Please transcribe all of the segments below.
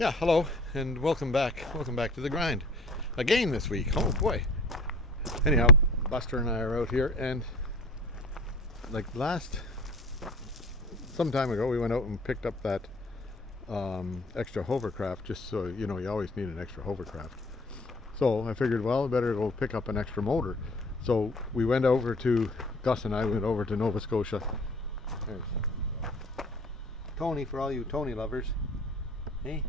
Yeah, hello and welcome back. Welcome back to the grind again this week. Oh boy. Anyhow, Buster and I are out here, and like some time ago we went out and picked up that extra hovercraft, just so you know, you always need an extra hovercraft. So I figured, well, I better go pick up an extra motor. So we went over to, Gus and I went over to Nova Scotia. There's Tony, for all you Tony lovers. Hey,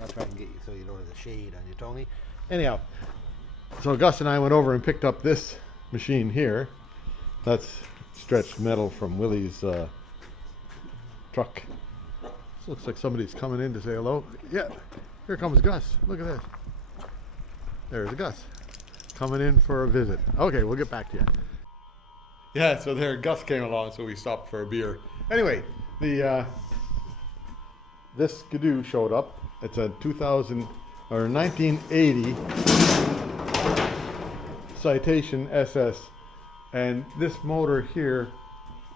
I'll try and get you so you don't have the shade on you, Tony. Anyhow, so Gus and I went over and picked up this machine here. That's stretched metal from Willie's truck. This looks like somebody's coming in to say hello. Yeah, here comes Gus. Look at this. There's Gus coming in for a visit. Okay, we'll get back to you. Yeah, so there Gus came along, so we stopped for a beer. Anyway, this Skidoo showed up. It's a 1980 Citation SS, and this motor here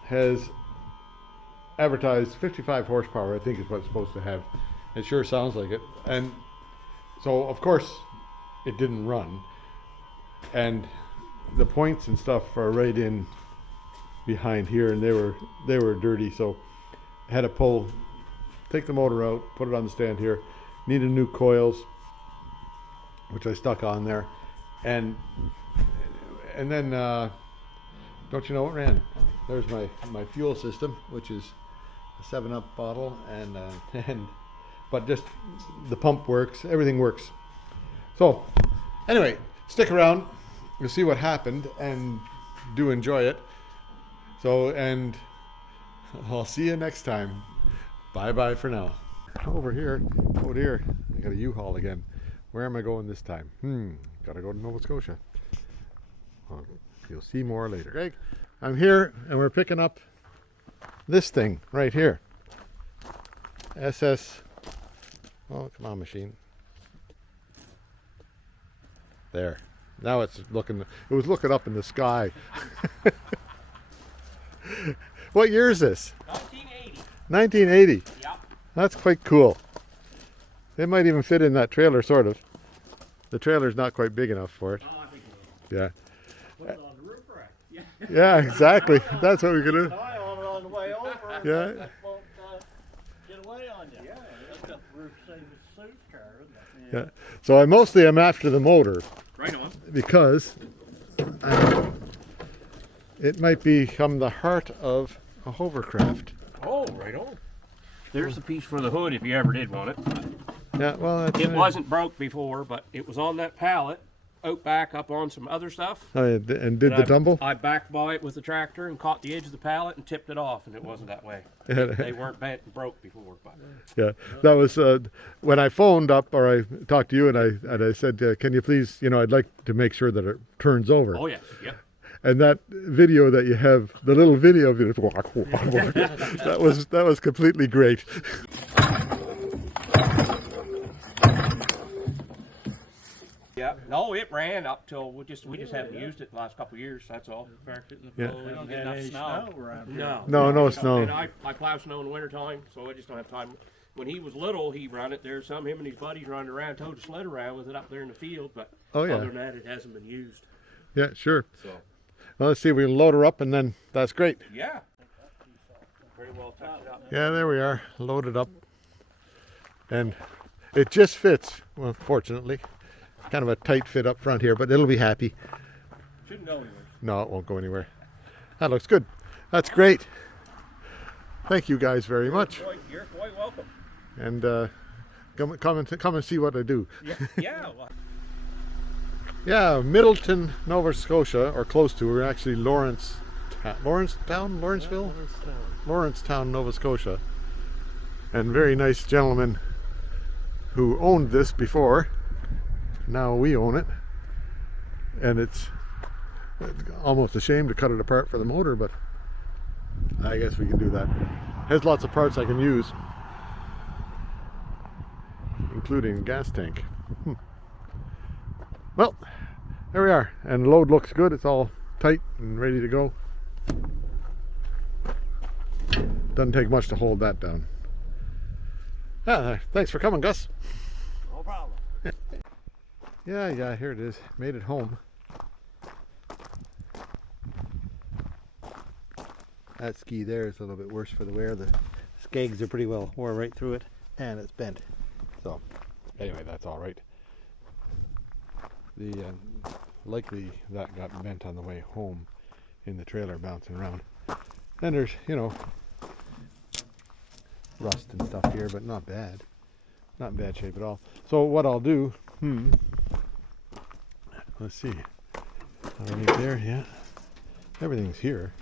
has advertised 55 horsepower, I think is what it's supposed to have. It sure sounds like it. And so of course it didn't run, and the points and stuff are right in behind here, and they were dirty, so I had to take the motor out, put it on the stand here. Needed new coils, which I stuck on there, and then don't you know, it ran. There's my fuel system, which is a 7-Up bottle, but just the pump works, everything works. So anyway, stick around, you'll see what happened, and do enjoy it. So, and I'll see you next time. Bye bye for now. Over here, oh dear, I got a U-Haul again. Where am I going this time? Gotta go to Nova Scotia. Well, you'll see more later. Okay, I'm here and we're picking up this thing right here. SS, oh come on machine. There, now it was looking up in the sky. What year is this? 1980. 1980. Yep. That's quite cool. It might even fit in that trailer, sort of. The trailer's not quite big enough for it. Oh, I think it will. Yeah. Put it on the roof rack. Yeah. Yeah, exactly. That's what we could do. Keep an eye on it on the way over. Yeah. It won't get away on you. Yeah. That's got the roof saving suit car, isn't it? Yeah. So I'm after the motor. Right on. Because it might become the heart of a hovercraft. Oh, right on. There's the piece for the hood if you ever did want it. Yeah, well, It wasn't broke before, but it was on that pallet out back up on some other stuff. And did the tumble? I backed by it with the tractor and caught the edge of the pallet and tipped it off, and it wasn't that way. They weren't bent and broke before. But. Yeah, that was when I phoned up, or I talked to you, and I said, can you please, I'd like to make sure that it turns over. Oh yeah, yeah. And that video that you have, the little video of it, that was completely great. Yeah, no, it ran up till we just haven't used it the last couple of years. That's all. Yeah. We don't get enough snow around here. No snow. And I plow snow in the wintertime, so I just don't have time. When he was little, he run it. There's him and his buddies running around, towed a sled around with it up there in the field. But other than that, it hasn't been used. Yeah, sure. So. Well, let's see if we can load her up, and then that's great. Yeah. Very well tied up. Yeah, there we are, loaded up. And it just fits, well, fortunately. Kind of a tight fit up front here, but it'll be happy. Shouldn't go anywhere. No, it won't go anywhere. That looks good. That's great. Thank you guys very much. You're quite welcome. And come and see what I do. Yeah. Yeah, Middleton, Nova Scotia, or close to. We're actually Lawrencetown, Nova Scotia. And very nice gentleman who owned this before. Now we own it. And it's almost a shame to cut it apart for the motor, but I guess we can do that. Has lots of parts I can use, including a gas tank. Well, there we are, and the load looks good. It's all tight and ready to go. Doesn't take much to hold that down. Thanks for coming, Gus. No problem. Yeah, here it is. Made it home. That ski there is a little bit worse for the wear. The skegs are pretty well wore right through it, and it's bent. So, anyway, that's all right. The likely that got bent on the way home in the trailer bouncing around. And there's, rust and stuff here, but not bad. Not in bad shape at all. So what I'll do, let's see. Underneath there, yeah. Everything's here.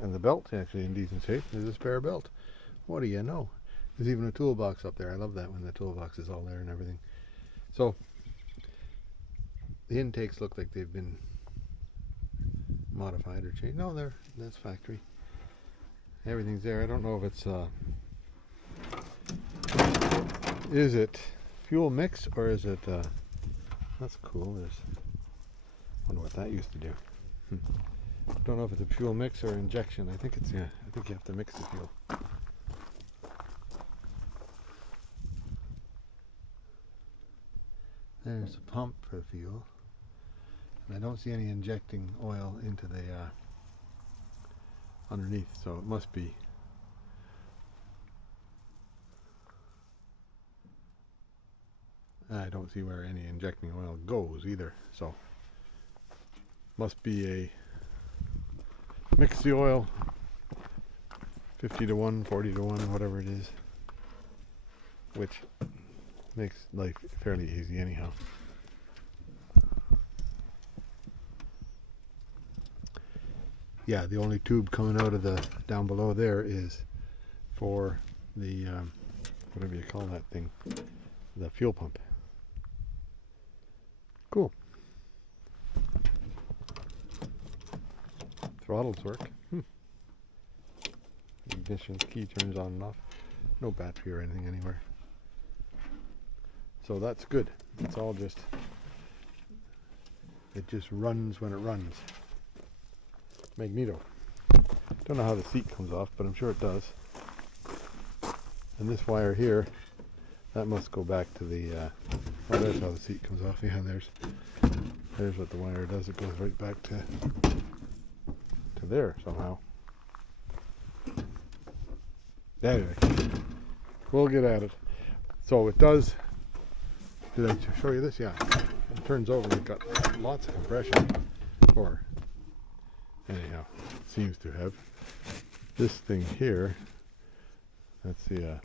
And the belt's actually in decent shape. There's a spare belt. What do you know? There's even a toolbox up there. I love that when the toolbox is all there and everything. So, the intakes look like they've been modified or changed. No, that's factory. Everything's there. I don't know if it's is it fuel mix or is it that's cool. Wonder what that used to do. Don't know if it's a fuel mix or injection. I think you have to mix the fuel. There's a pump for the fuel. And I don't see any injecting oil into the underneath, so it must be I don't see where any injecting oil goes either, so must be a mix the oil 50 to 1, 40 to 1, whatever it is, which makes life fairly easy anyhow. Yeah, the only tube coming out of the down below there is for the whatever you call that thing, the fuel pump. Cool. Throttles work. Ignition key turns on and off. No battery or anything anywhere. So that's good. It's all just, it just runs when it runs. Magneto. Don't know how the seat comes off, but I'm sure it does. And this wire here, that must go back to the, oh, there's how the seat comes off. Yeah, there's what the wire does. It goes right back to there somehow. Anyway, we'll get at it. So it does, did I show you this? Yeah. It turns over and it's got lots of compression, or anyhow, it seems to have. This thing here, that's the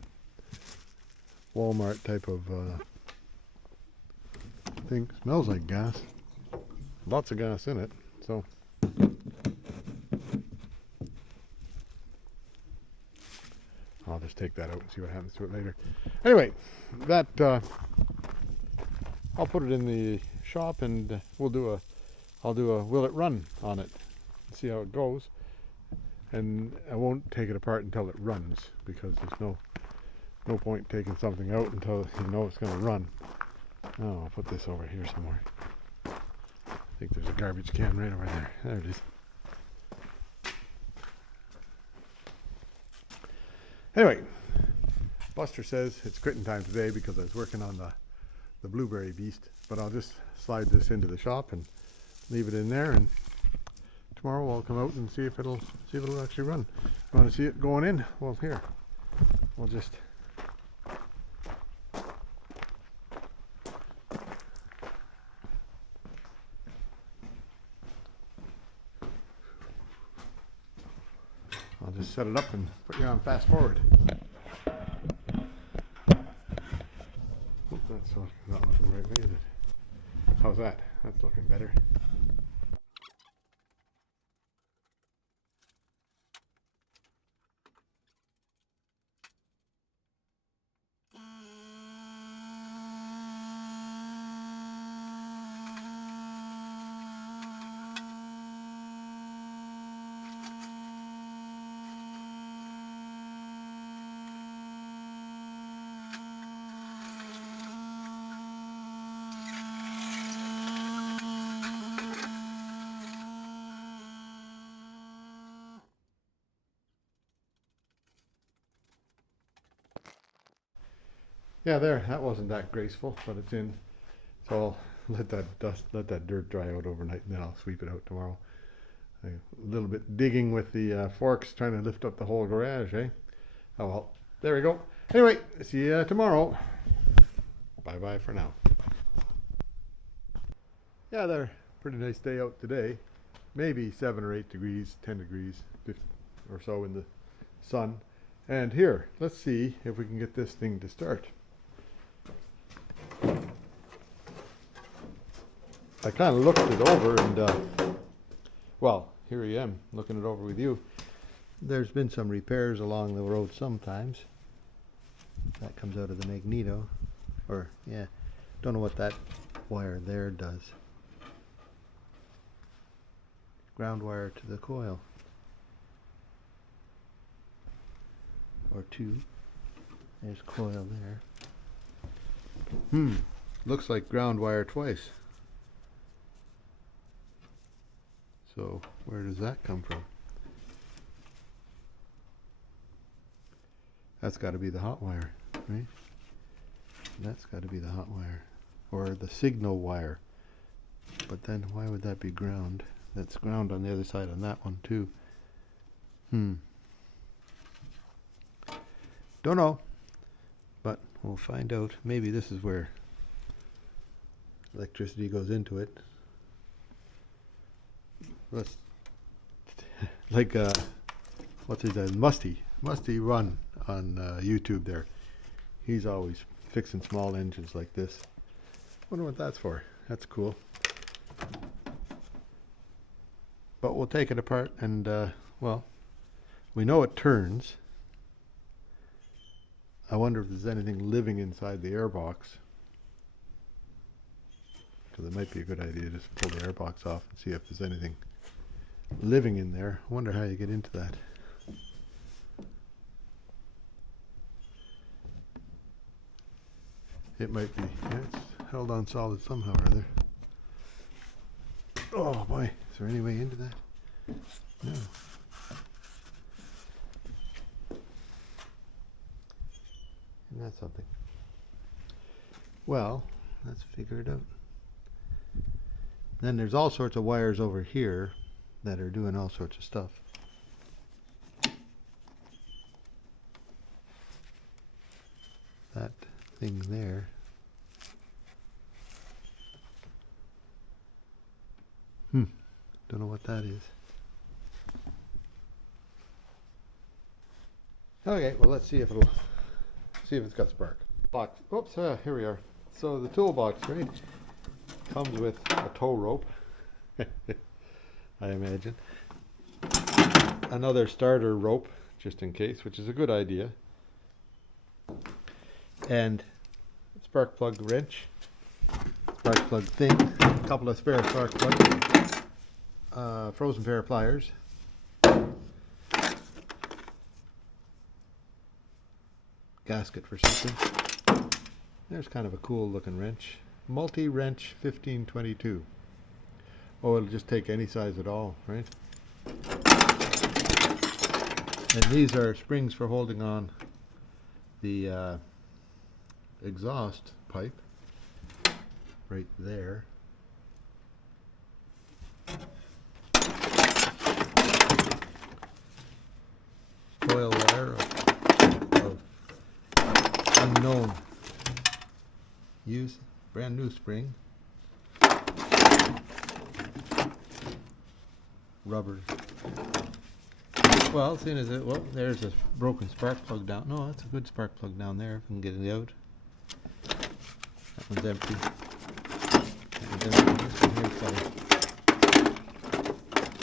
Walmart type of thing. Smells like gas. Lots of gas in it. So I'll just take that out and see what happens to it later. Anyway, that I'll put it in the shop and I'll do a will it run on it. See how it goes, and I won't take it apart until it runs, because there's no point taking something out until you know it's going to run. Oh, I'll put this over here somewhere. I think there's a garbage can right over there. There it is. Anyway, Buster says it's quitting time today because I was working on the blueberry beast, but I'll just slide this into the shop and leave it in there, and tomorrow I'll come out and see if it'll actually run. You want to see it going in? Well, here, we'll just set it up and put you on fast forward. That's not looking the right way, is it? How's that? That's looking better. Yeah, there, that wasn't that graceful, but it's in. So I'll let that dirt dry out overnight, and then I'll sweep it out tomorrow. A little bit digging with the forks, trying to lift up the whole garage, eh? Oh well, there we go. Anyway, see you tomorrow. Bye-bye for now. Yeah, there, pretty nice day out today. Maybe 7 or 8 degrees, 10 degrees 50 or so in the sun. And here, let's see if we can get this thing to start. I kind of looked it over and, well, here I am looking it over with you. There's been some repairs along the road sometimes. That comes out of the magneto. Or, yeah, don't know what that wire there does. Ground wire to the coil. Or two. There's coil there. Looks like ground wire twice. So where does that come from? That's got to be the hot wire, right? That's got to be the hot wire. Or the signal wire. But then why would that be ground? That's ground on the other side on that one too. Don't know. But we'll find out. Maybe this is where electricity goes into it. Let's like what's his name? Musty Run on YouTube there. He's always fixing small engines like this. Wonder what that's for. That's cool. But we'll take it apart and well, we know it turns. I wonder if there's anything living inside the airbox. So that might be a good idea, just pull the airbox off and see if there's anything living in there. I wonder how you get into that. It might be, yeah, it's held on solid somehow or other. Oh boy, is there any way into that? No. Isn't that something? Well, let's figure it out. Then there's all sorts of wires over here that are doing all sorts of stuff. That thing there. Don't know what that is. Okay, well let's see if it's got spark. Box. Oops, here we are. So the toolbox, right, comes with a tow rope. I imagine. Another starter rope, just in case, which is a good idea. And spark plug wrench, spark plug thing, a couple of spare spark plugs, frozen pair of pliers, gasket for something. There's kind of a cool looking wrench. Multi-wrench 1522. Oh, it'll just take any size at all, right? And these are springs for holding on the exhaust pipe right there. Coil wire of unknown use, brand new spring. Rubber. Well, seeing as it, well, there's a broken spark plug down. No, that's a good spark plug down there. If we can get it out. That one's empty. That one's empty. This one here's got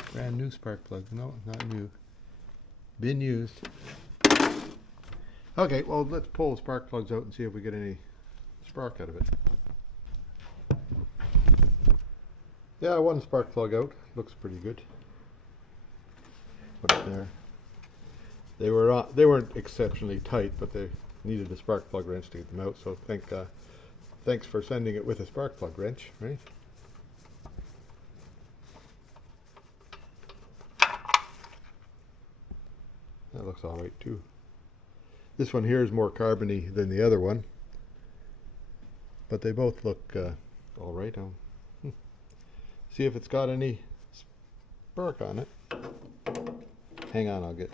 a brand new spark plug. No, not new. Been used. Okay, well, let's pull the spark plugs out and see if we get any spark out of it. Yeah, one spark plug out. Looks pretty good. Put it there. They weren't exceptionally tight, but they needed a spark plug wrench to get them out. So thanks for sending it with a spark plug wrench, right? That looks all right too. This one here is more carbony than the other one. but they both look all right. See if it's got any spark on it. Hang on, I'll get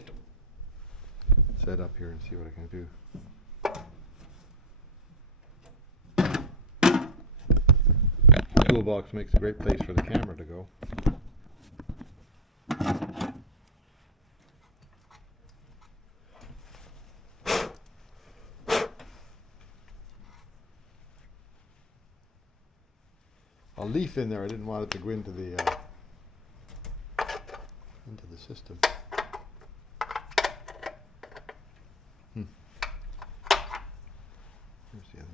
set up here and see what I can do. Toolbox makes a great place for the camera to go. A leaf in there, I didn't want it to go into the system. Here's the other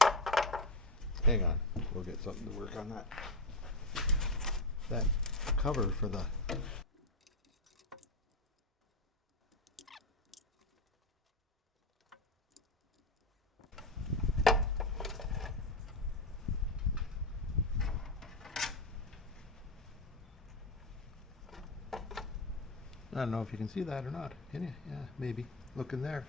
one. Hang on, we'll get something to work on that. That cover for the I don't know if you can see that or not. Can you? Yeah, maybe. Look in there.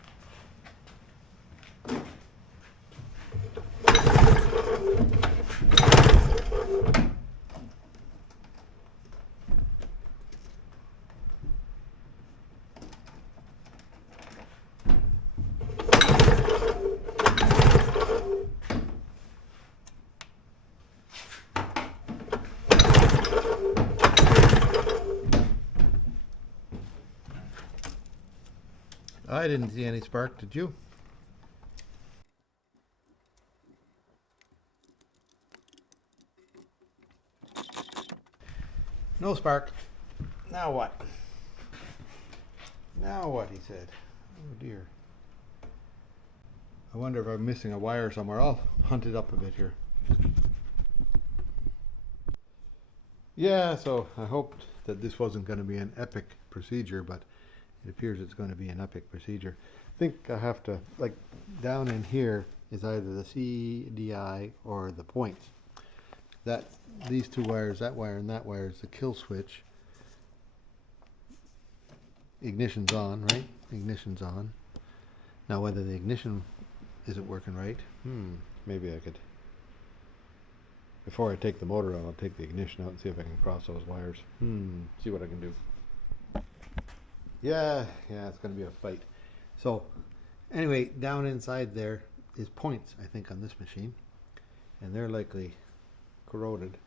I didn't see any spark, did you? No spark. Now what? Now what, he said. Oh dear. I wonder if I'm missing a wire somewhere. I'll hunt it up a bit here. Yeah, so I hoped that this wasn't going to be an epic procedure, but it appears it's going to be an epic procedure. I think I have to, like, down in here is either the CDI or the points. These two wires, that wire and that wire, is the kill switch. Ignition's on, right? Ignition's on. Now whether the ignition isn't working right, maybe I could, before I take the motor out, I'll take the ignition out and see if I can cross those wires. See what I can do. Yeah, it's going to be a fight. So, anyway, down inside there is points, I think, on this machine. And they're likely corroded.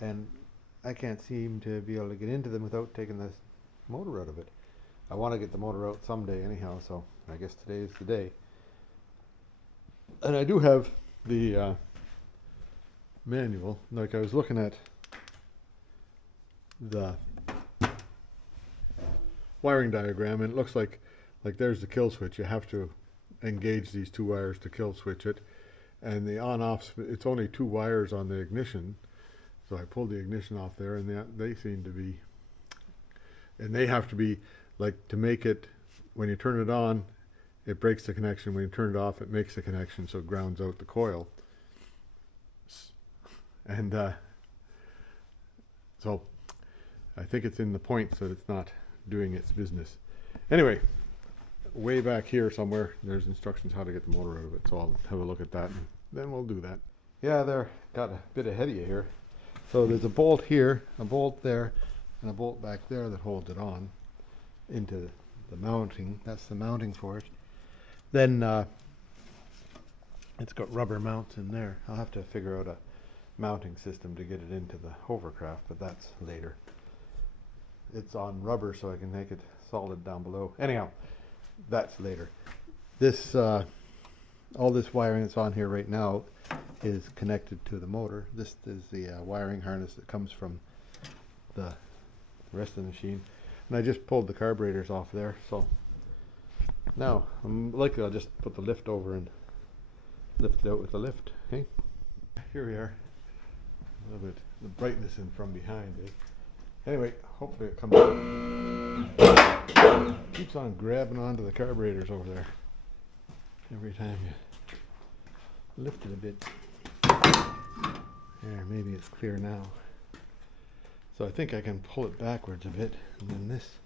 And I can't seem to be able to get into them without taking this motor out of it. I want to get the motor out someday anyhow, so I guess today is the day. And I do have the manual. Like, I was looking at the wiring diagram, and it looks like there's the kill switch. You have to engage these two wires to kill switch it, and the on-off, it's only two wires on the ignition, so I pulled the ignition off there, and they seem to be, and they have to be, like, to make it, when you turn it on it breaks the connection, when you turn it off it makes the connection, so it grounds out the coil. And so I think it's in the points that it's not doing its business. Anyway, way back here somewhere there's instructions how to get the motor out of it, so I'll have a look at that and then we'll do that. Yeah, they're got a bit ahead of you here. So there's a bolt here, a bolt there, and a bolt back there that holds it on into the mounting. That's the mounting for it. Then it's got rubber mounts in there. I'll have to figure out a mounting system to get it into the Hovercraft, but that's later. It's on rubber so I can make it solid down below. Anyhow, that's later. This all this wiring that's on here right now is connected to the motor. This is the wiring harness that comes from the rest of the machine, and I just pulled the carburetors off there, so now I'm likely I'll just put the lift over and lift it out with the lift. Okay, here we are. A little bit the brightness in from behind it. Anyway, hopefully it comes out. Keeps on grabbing onto the carburetors over there every time you lift it a bit. There, maybe it's clear now. So I think I can pull it backwards a bit, and then this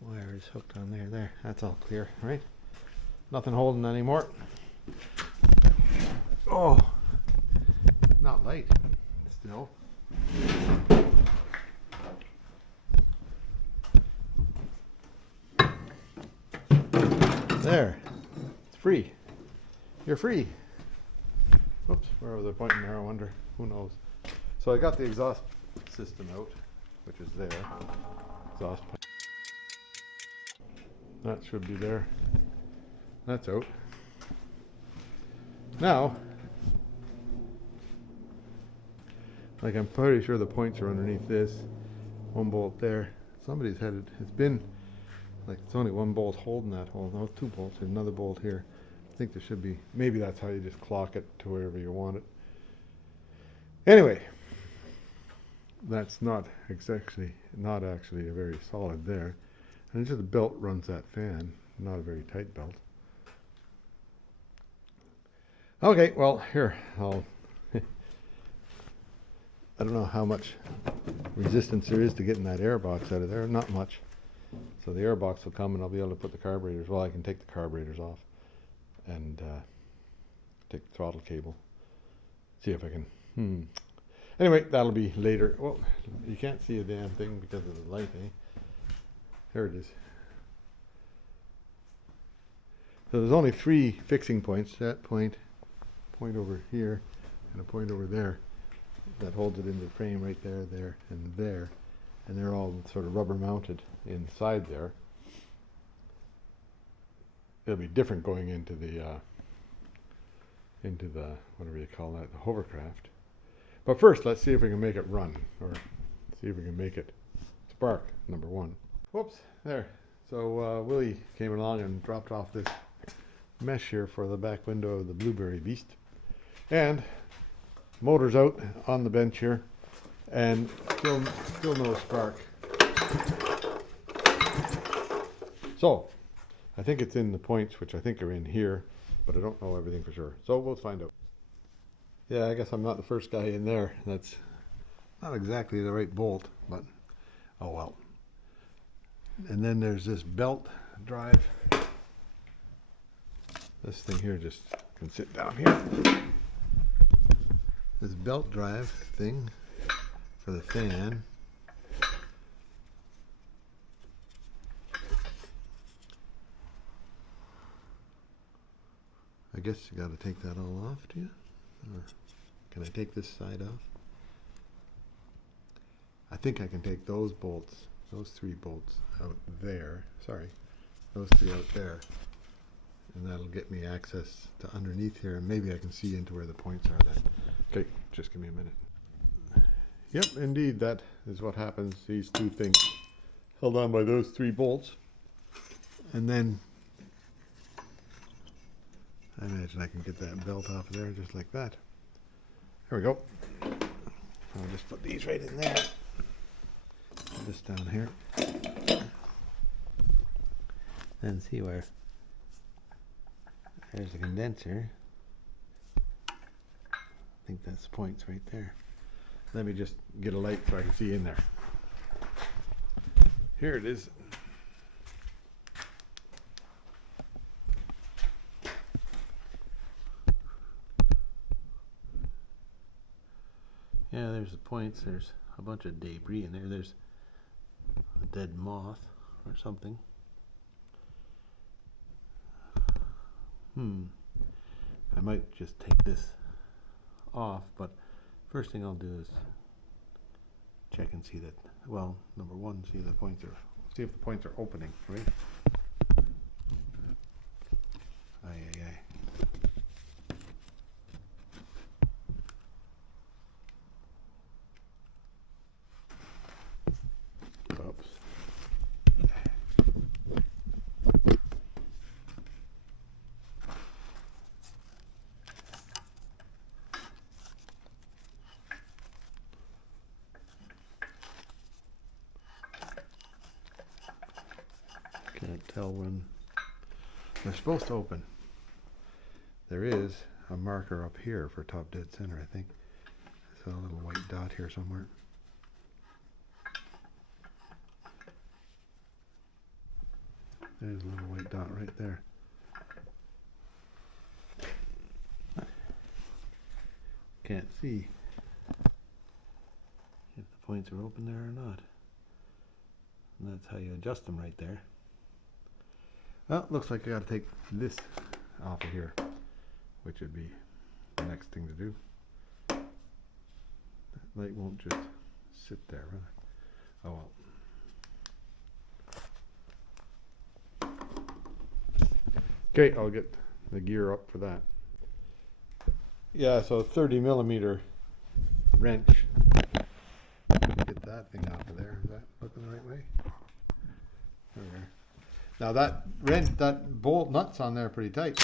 wire is hooked on there. There, that's all clear, right? Nothing holding anymore. Oh, not light still. There, it's free. You're free. Whoops, where was I pointing there? I wonder. Who knows? So I got the exhaust system out, which is there. Exhaust pipe. That should be there. That's out. Now, like I'm pretty sure the points are underneath this. One bolt there. Somebody's had it. It's been like it's only one bolt holding that hole. No, 2 bolts. There's another bolt here. I think there should be. Maybe that's how you just clock it to wherever you want it. Anyway, that's not actually a very solid there. And it's just the belt runs that fan. Not a very tight belt. Okay, well, here, I don't know how much resistance there is to getting that air box out of there. Not much. So the air box will come and I'll be able to put the carburetors, well, I can take the carburetors off and take the throttle cable. See if I can, Anyway, that'll be later. Well, you can't see a damn thing because of the light, eh? Here it is. So there's only 3 fixing points. That point over here, and a point over there that holds it in the frame right there, there, and there. And they're all sort of rubber mounted inside there. It'll be different going into the whatever you call that, the hovercraft. But first, let's see if we can make it run, or see if we can make it spark, number 1. Whoops, there. So Willie came along and dropped off this mesh here for the back window of the Blueberry Beast. And motor's out on the bench here, and still no spark. So, I think it's in the points, which I think are in here, but I don't know everything for sure. So we'll find out. Yeah, I guess I'm not the first guy in there. That's not exactly the right bolt, but oh well. And then there's this belt drive. This thing here just can sit down here. This belt drive thing for the fan. I guess you got to take that all off, do you? Or can I take this side off? I think I can take those bolts, those 3 bolts out there. Sorry, those 3 out there. And that'll get me access to underneath here, and maybe I can see into where the points are then. Okay, just give me a minute. Yep, indeed, that is what happens. These 2 things held on by those 3 bolts. And then I imagine I can get that belt off of there just like that. There we go. I'll just put these right in there. This down here. Then see where there's the condenser. I think that's the points right there. Let me just get a light so I can see in there. Here it is. Yeah, there's the points. There's a bunch of debris in there. There's a dead moth or something. I might just take this off, but first thing I'll do is check and see that, well, number 1, see if the points are opening, right? Aye. Oops. Can't tell when they're supposed to open. There is a marker up here for top dead center, I think. So a little white dot here somewhere. There's a little white dot right there. can't see if the points are open there or not. And that's how you adjust them right there. Well, looks like I got to take this off of here, which would be the next thing to do. That light won't just sit there, will it? Oh well. Okay, I'll get the gear up for that. Yeah, so 30 millimeter wrench. Get that thing out of there. Is that looking the right way? There we are. Now that wrench, that bolt nuts on there pretty tight.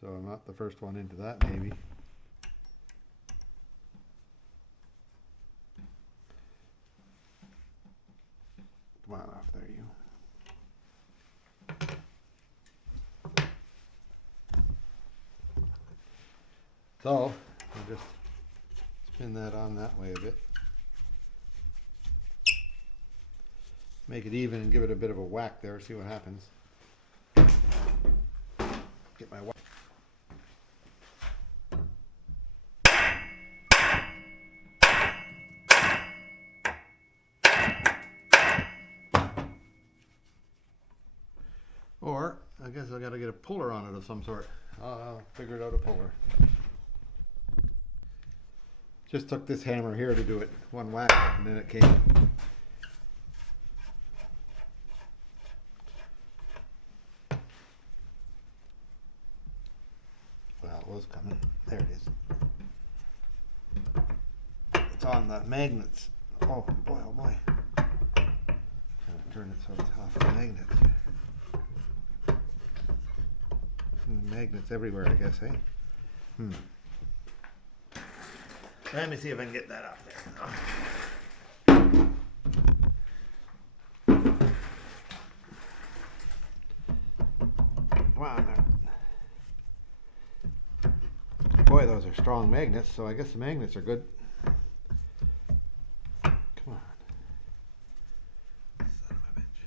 So I'm not the first one into that, maybe. Come on off there, you. So I'll just spin that on that way a bit. Make it even and give it a bit of a whack there, see what happens. Get my whack. Or, I guess I gotta get a puller on it of some sort. I'll figure out a puller. Just took this hammer here to do it. One whack, and then it came. Well, it was coming. There it is. It's on the magnets. Oh boy, oh boy. Gotta turn it so it's off the magnets. Magnets everywhere, I guess, eh? Let me see if I can get that up there. Wow. Boy, those are strong magnets, so I guess the magnets are good. Come on. Son of a bitch.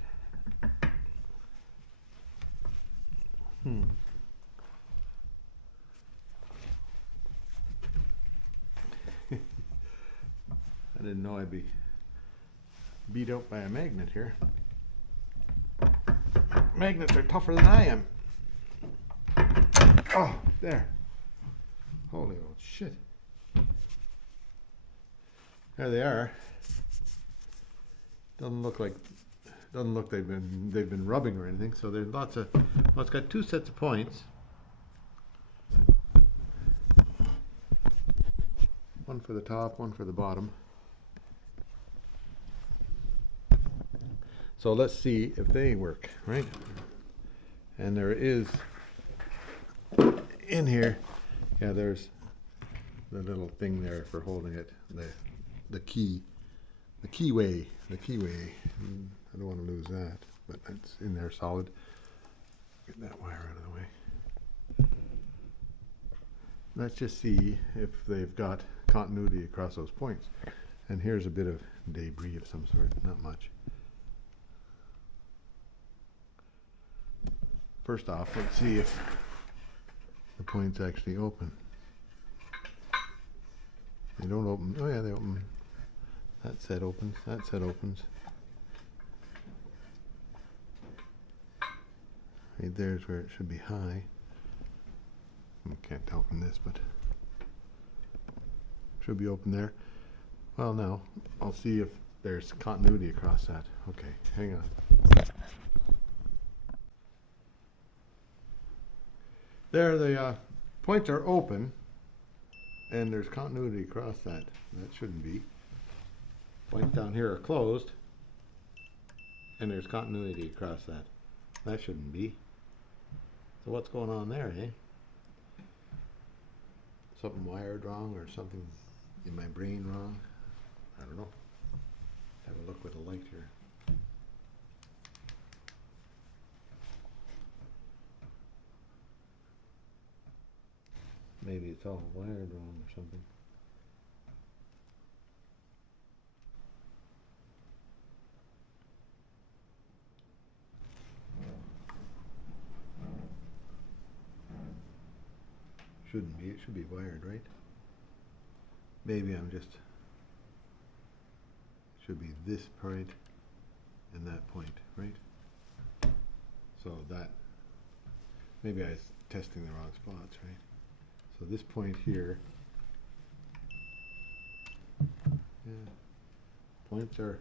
I didn't know I'd be beat out by a magnet here. Magnets are tougher than I am. Oh, there. Holy old shit. There they are. Doesn't look like they've been rubbing or anything. So there's lots of, well, it's got two sets of points. One for the top, one for the bottom. So let's see if they work, right? And there is in here, yeah, there's the little thing there for holding it, the keyway. I don't want to lose that, but it's in there solid. Get that wire out of the way. Let's just see if they've got continuity across those points. And here's a bit of debris of some sort, not much. First off, let's see if the points actually open. They don't open. Oh yeah, they open. That set opens. That set opens. Right there's where it should be high. I can't tell from this, but should be open there. Well, now I'll see if there's continuity across that. Okay, hang on. There, the points are open, and there's continuity across that. That shouldn't be. Points down here are closed, and there's continuity across that. That shouldn't be. So what's going on there, eh? Something wired wrong, or something in my brain wrong? I don't know. Have a look with the light here. Maybe it's all wired wrong or something. shouldn't be. It should be wired, right? Maybe I'm just, should be this point and that point, right? So that, maybe I was testing the wrong spots, right? So this point here, yeah, points are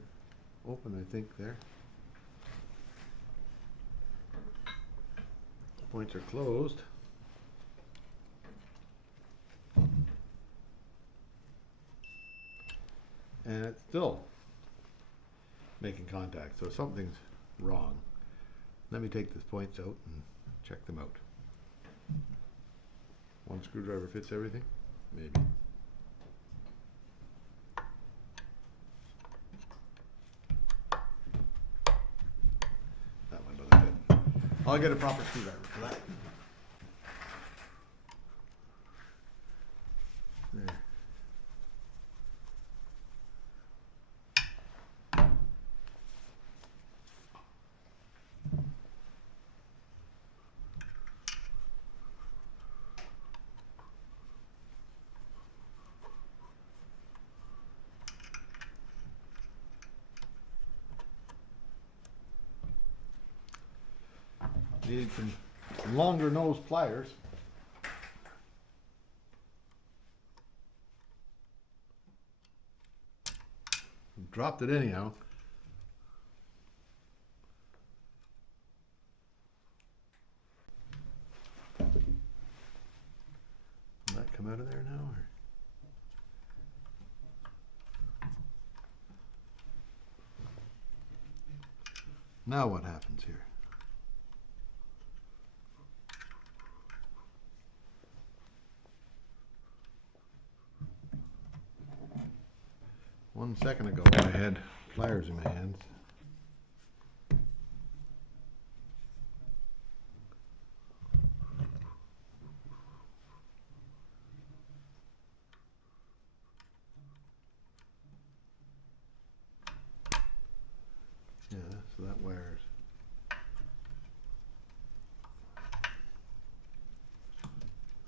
open, I think, there. Points are closed. And it's still making contact, so something's wrong. Let me take these points out and check them out. One screwdriver fits everything? Maybe. That one doesn't fit. I'll get a proper screwdriver for that. There. Need some longer nose pliers. Dropped it anyhow. Will that come out of there now? Or? Now what happens here? One second ago I had pliers in my hands. Yeah, so that wires.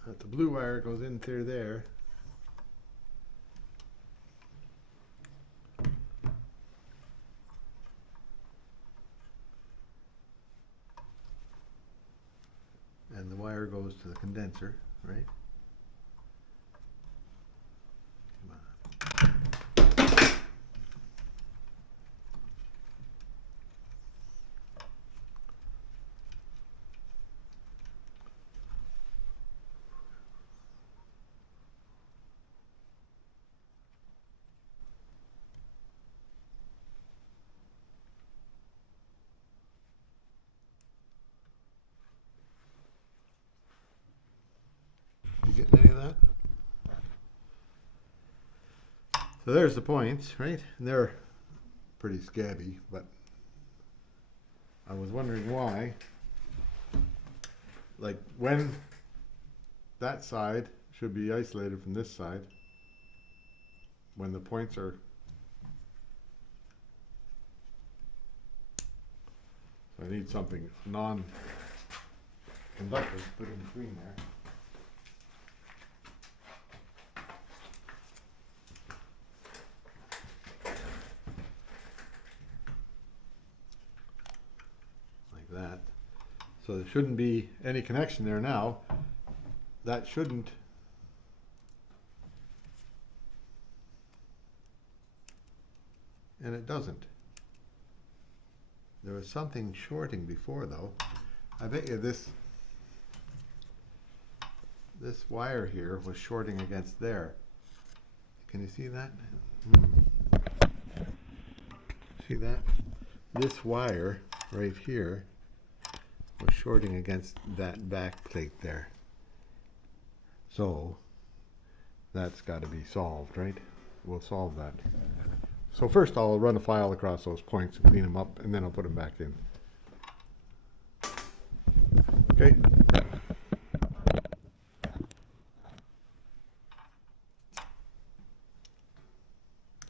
The blue wire goes in through there. And the wire goes to the condenser, right? Come on. You getting any of that? So there's the points, right? And they're pretty scabby, but I was wondering why. Like when that side should be isolated from this side, when the points are, so I need something non-conductive to put in between there. That. So there shouldn't be any connection there now. That shouldn't. And it doesn't. There was something shorting before though. I bet you this wire here was shorting against there. Can you see that? See that? This wire right here was shorting against that back plate there. So that's got to be solved, right? We'll solve that. So first I'll run a file across those points and clean them up, and then I'll put them back in. Okay.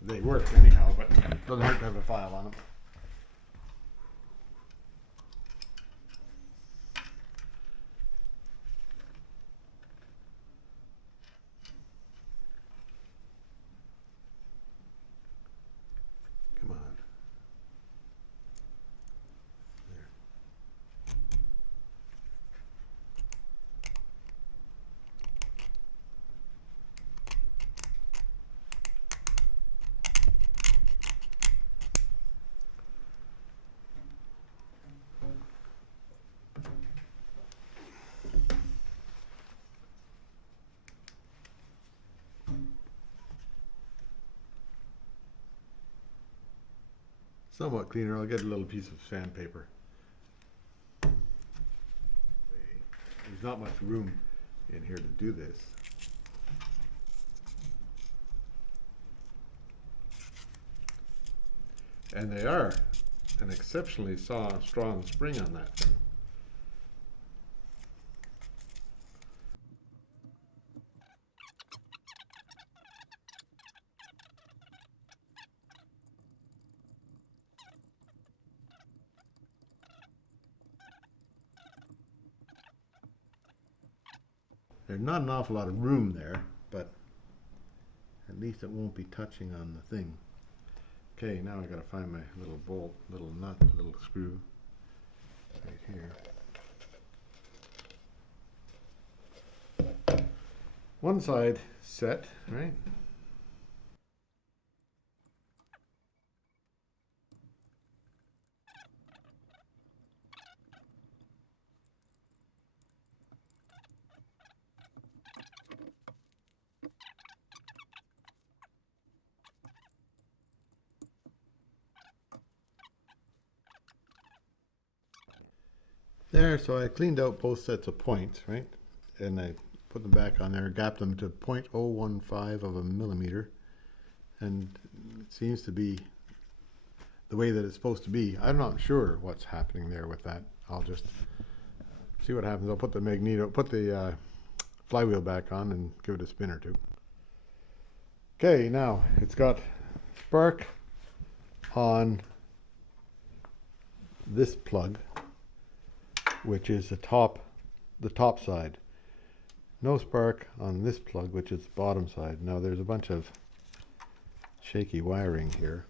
They work anyhow, but it doesn't hurt to have a file on them. somewhat cleaner. I'll get a little piece of sandpaper. There's not much room in here to do this. And they are an exceptionally strong spring on that thing. There's not an awful lot of room there, but at least it won't be touching on the thing. Okay, now I gotta find my little bolt, little nut, little screw right here. One side set, right? There, so I cleaned out both sets of points, right? And I put them back on there, gapped them to 0.015 of a millimeter. And it seems to be the way that it's supposed to be. I'm not sure what's happening there with that. I'll just see what happens. I'll put the flywheel back on and give it a spin or two. Okay, now it's got spark on this plug, which is the top side. No spark on this plug, which is the bottom side. Now there's a bunch of shaky wiring here.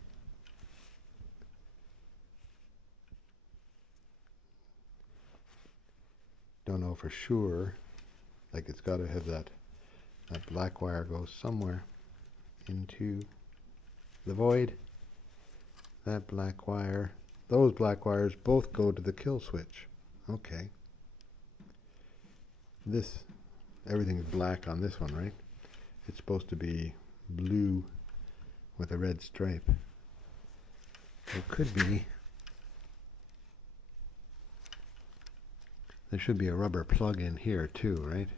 Don't know for sure. Like, it's got to have that black wire goes somewhere into the void. That black wire, those black wires both go to the kill switch. Okay. Everything's black on this one, right? It's supposed to be blue with a red stripe. It could be. There should be a rubber plug in here too, right?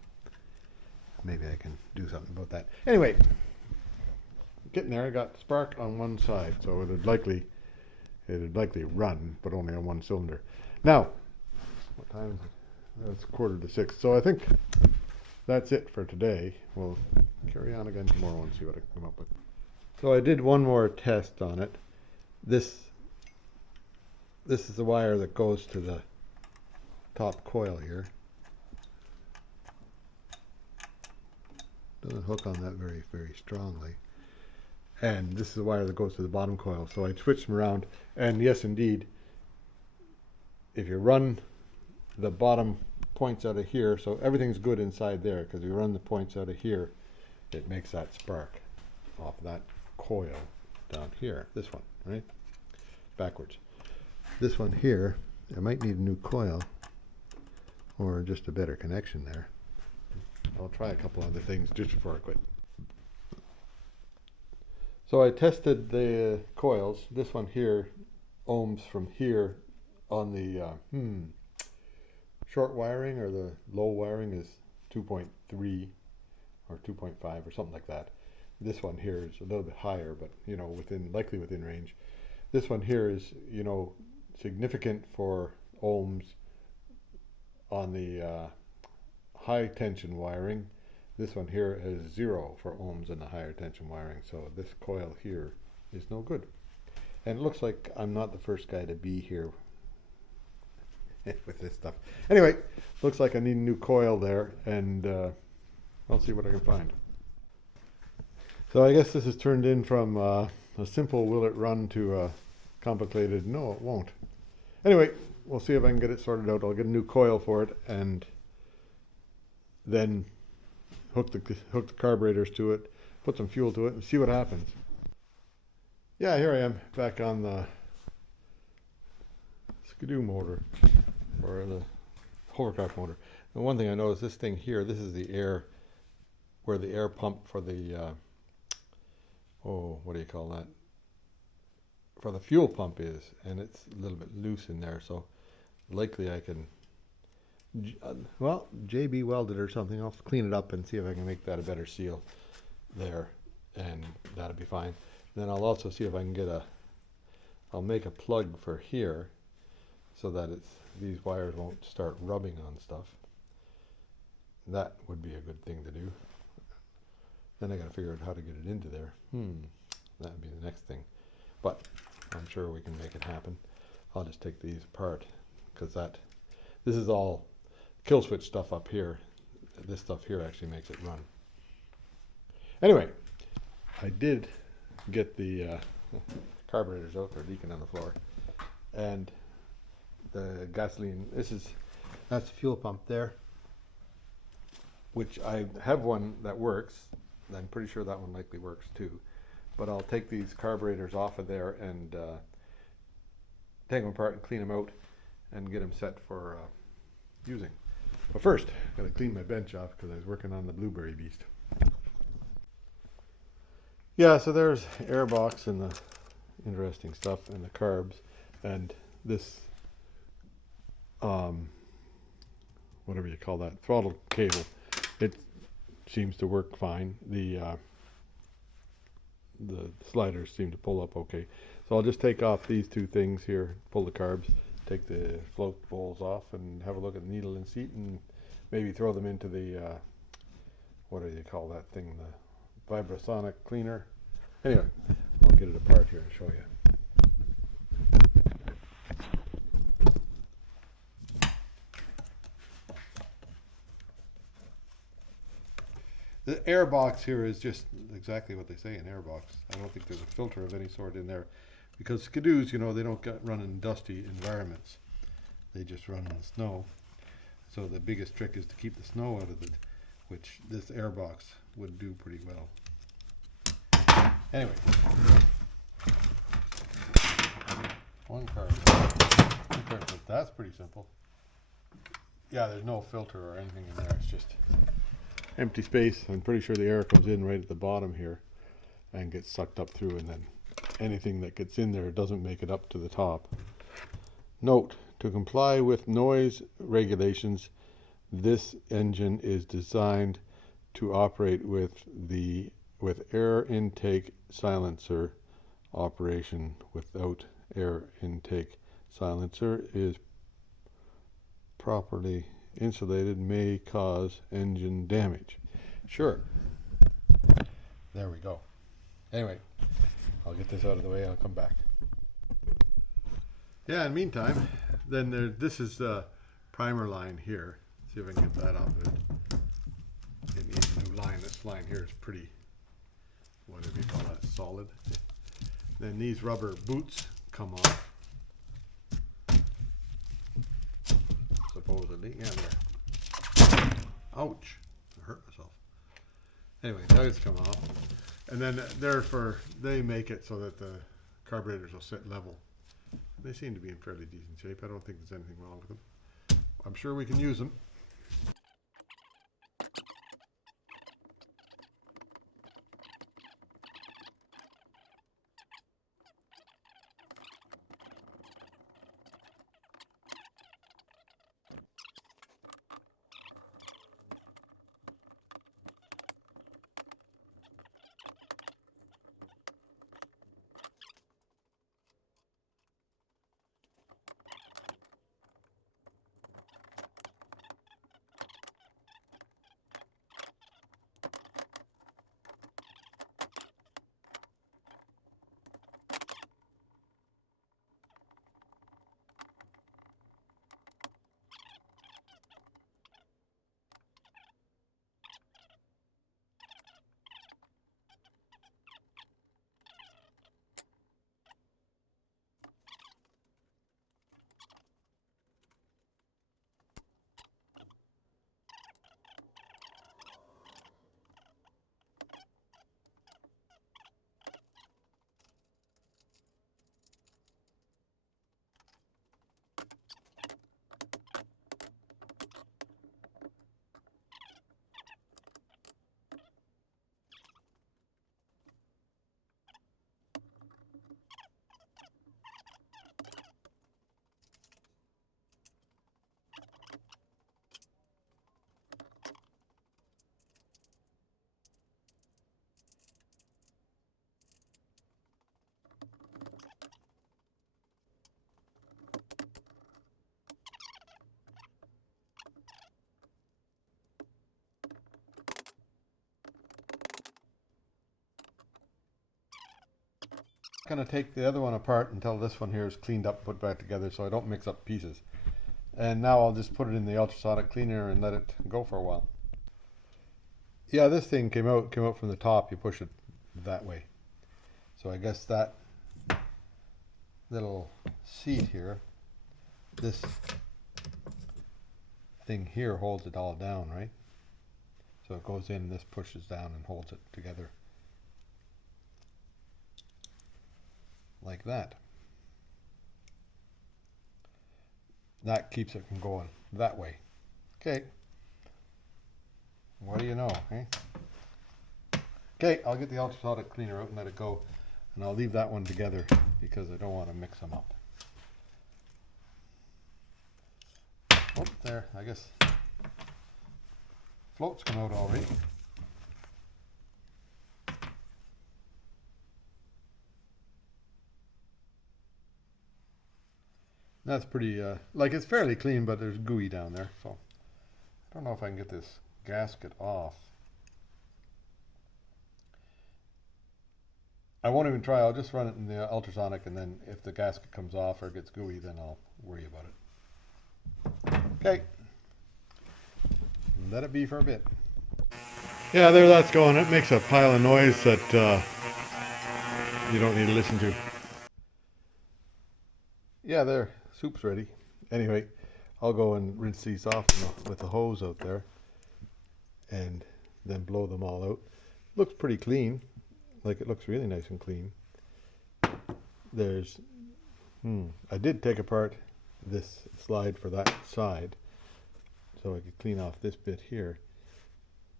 Maybe I can do something about that. Anyway, getting there. I got spark on one side, so it'd likely run, but only on one cylinder. Now, what time is it? It's 5:45. So I think that's it for today. We'll carry on again tomorrow and see what I can come up with. So I did one more test on it. This is the wire that goes to the top coil here. Doesn't hook on that very, very strongly. And this is the wire that goes to the bottom coil. So I switched them around, and yes, indeed, if you run the bottom points out of here, so everything's good inside there, because you run the points out of here, it makes that spark off that coil down here. This one, right? Backwards. This one here, I might need a new coil or just a better connection there. I'll try a couple other things just before I quit. So I tested the coils. This one here, ohms from here on the short wiring, or the low wiring is 2.3 or 2.5 or something like that. This one here is a little bit higher, but likely within range. This one here is significant for ohms on the high tension wiring. This one here has 0 for ohms in the higher tension wiring, so this coil here is no good. And it looks like I'm not the first guy to be here with this stuff. Anyway, looks like I need a new coil there, and I'll see what I can find. So I guess this has turned in from a simple will it run to a complicated no it won't. Anyway, we'll see if I can get it sorted out. I'll get a new coil for it, and then hook the carburetors to it, put some fuel to it, and see what happens. Yeah, here I am back on the Skidoo motor, or the Hovercraft motor. And one thing I noticed, this thing here, this is the air, where the air pump for the what do you call that? for the fuel pump is, and it's a little bit loose in there, so likely I can, well, JB welded or something. I'll clean it up and see if I can make that a better seal there, and that'll be fine. Then I'll also see if I can get I'll make a plug for here so that these wires won't start rubbing on stuff. That would be a good thing to do. Then I gotta figure out how to get it into there. That would be the next thing. But I'm sure we can make it happen. I'll just take these apart, because this is all kill switch stuff up here. This stuff here actually makes it run. Anyway, I did get the carburetors out. They're leaking on the floor. And the gasoline, that's the fuel pump there, which I have one that works. I'm pretty sure that one likely works too. But I'll take these carburetors off of there and take them apart and clean them out and get them set for using. But first, I gotta clean my bench off because I was working on the blueberry beast. Yeah, so there's air box and the interesting stuff and the carbs, and this whatever you call that, throttle cable. It seems to work fine. The sliders seem to pull up okay. So I'll just take off these two things here, pull the carbs, take the float bowls off, and have a look at the needle and seat, and maybe throw them into the what do you call that thing, the vibrosonic cleaner. Anyway, I'll get it apart here and show you. The air box here is just exactly what they say, an air box. I don't think there's a filter of any sort in there, because Skidoos, you know, they don't run in dusty environments. They just run in the snow. So the biggest trick is to keep the snow out of it, which this air box would do pretty well. Anyway, one card. That's pretty simple. Yeah, there's no filter or anything in there. It's just empty space. I'm pretty sure the air comes in right at the bottom here and gets sucked up through, and then anything that gets in there doesn't make it up to the top. Note, to comply with noise regulations, this engine is designed to operate with air intake silencer operation. Without air intake silencer is properly insulated may cause engine damage. Sure. There we go. Anyway, I'll get this out of the way. I'll come back. Yeah, in the meantime, then this is the primer line here. See if I can get that off of it. It needs a new line. This line here is pretty, whatever you call that, solid. Then these rubber boots come off. Supposedly, yeah, there. Ouch! I hurt myself. Anyway, those come off, and then they make it so that the carburetors will sit level. They seem to be in fairly decent shape. I don't think there's anything wrong with them. I'm sure we can use them. Gonna take the other one apart until this one here is cleaned up, put back together, so I don't mix up pieces. And now I'll just put it in the ultrasonic cleaner and let it go for a while. Yeah, this thing came out from the top. You push it that way. So I guess that little seat here, this thing here holds it all down, right? So it goes in and this pushes down and holds it together. Like that. That keeps it from going that way. Okay. What do you know, eh? Okay, I'll get the ultrasonic cleaner out and let it go. And I'll leave that one together because I don't want to mix them up. Oh, there, I guess. Float's come out already. That's pretty, like it's fairly clean, but there's gooey down there, so I don't know if I can get this gasket off. I won't even try. I'll just run it in the ultrasonic, and then if the gasket comes off or gets gooey, then I'll worry about it. Okay. Let it be for a bit. Yeah, there that's going. It makes a pile of noise that you don't need to listen to. Yeah, there. Soup's ready. Anyway, I'll go and rinse these off with the hose out there and then blow them all out. Looks pretty clean. Like, it looks really nice and clean. There's, I did take apart this slide for that side so I could clean off this bit here.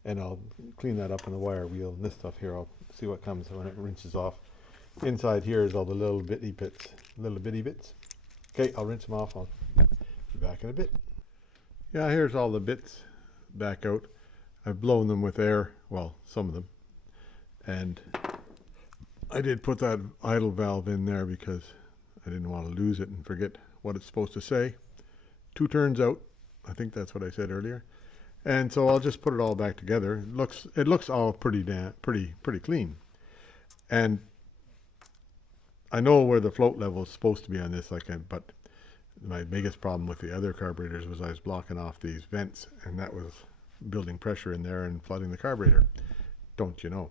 And I'll clean that up in the wire wheel, and this stuff here, I'll see what comes when it rinses off. Inside here is all the little bitty bits. Okay, I'll rinse them off. I'll be back in a bit. Yeah, here's all the bits back out. I've blown them with air, well, some of them. And I did put that idle valve in there because I didn't want to lose it and forget what it's supposed to say. 2 turns out. I think that's what I said earlier. And so I'll just put it all back together. It looks all pretty clean. And I know where the float level is supposed to be on this, but my biggest problem with the other carburetors was I was blocking off these vents, and that was building pressure in there and flooding the carburetor. Don't you know?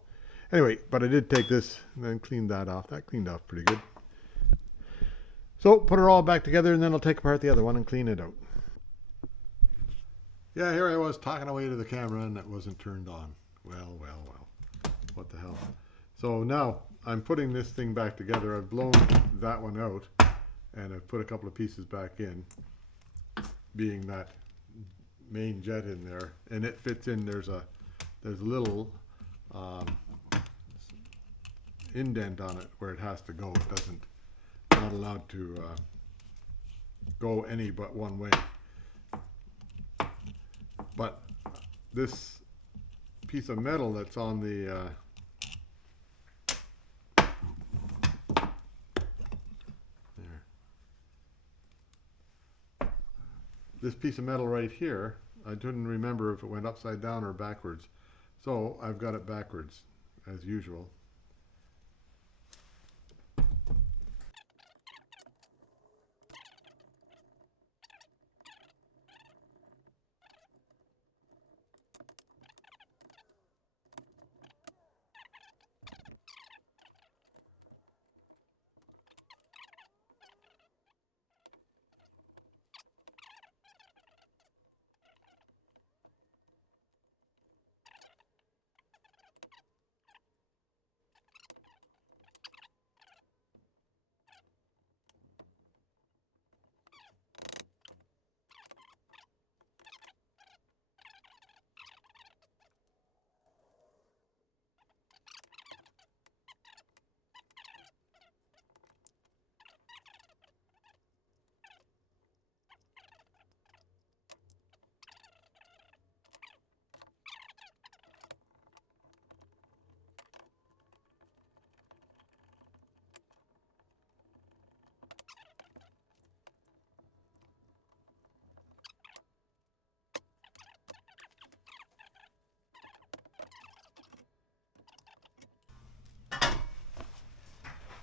Anyway, but I did take this and then clean that off. That cleaned off pretty good. So put it all back together, and then I'll take apart the other one and clean it out. Yeah, here I was talking away to the camera and it wasn't turned on. Well. What the hell? So now I'm putting this thing back together. I've blown that one out and I've put a couple of pieces back in, being that main jet in there, and it fits in. There's a little indent on it where it has to go. It doesn't, not allowed to go any but one way. But this piece of metal that's on the there. This piece of metal right here, I didn't remember if it went upside down or backwards. So I've got it backwards as usual.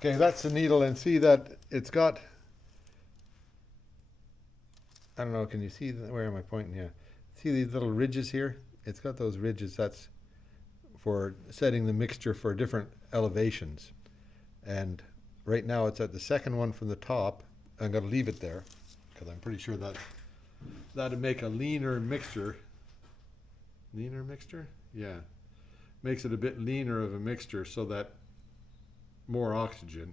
Okay, that's the needle, and see that it's got, I don't know, can you see, where am I pointing? Yeah. See these little ridges here? It's got those ridges. That's for setting the mixture for different elevations. And right now it's at the second one from the top. I'm going to leave it there because I'm pretty sure that that'd make a leaner mixture. Leaner mixture? Yeah. Makes it a bit leaner of a mixture so that more oxygen.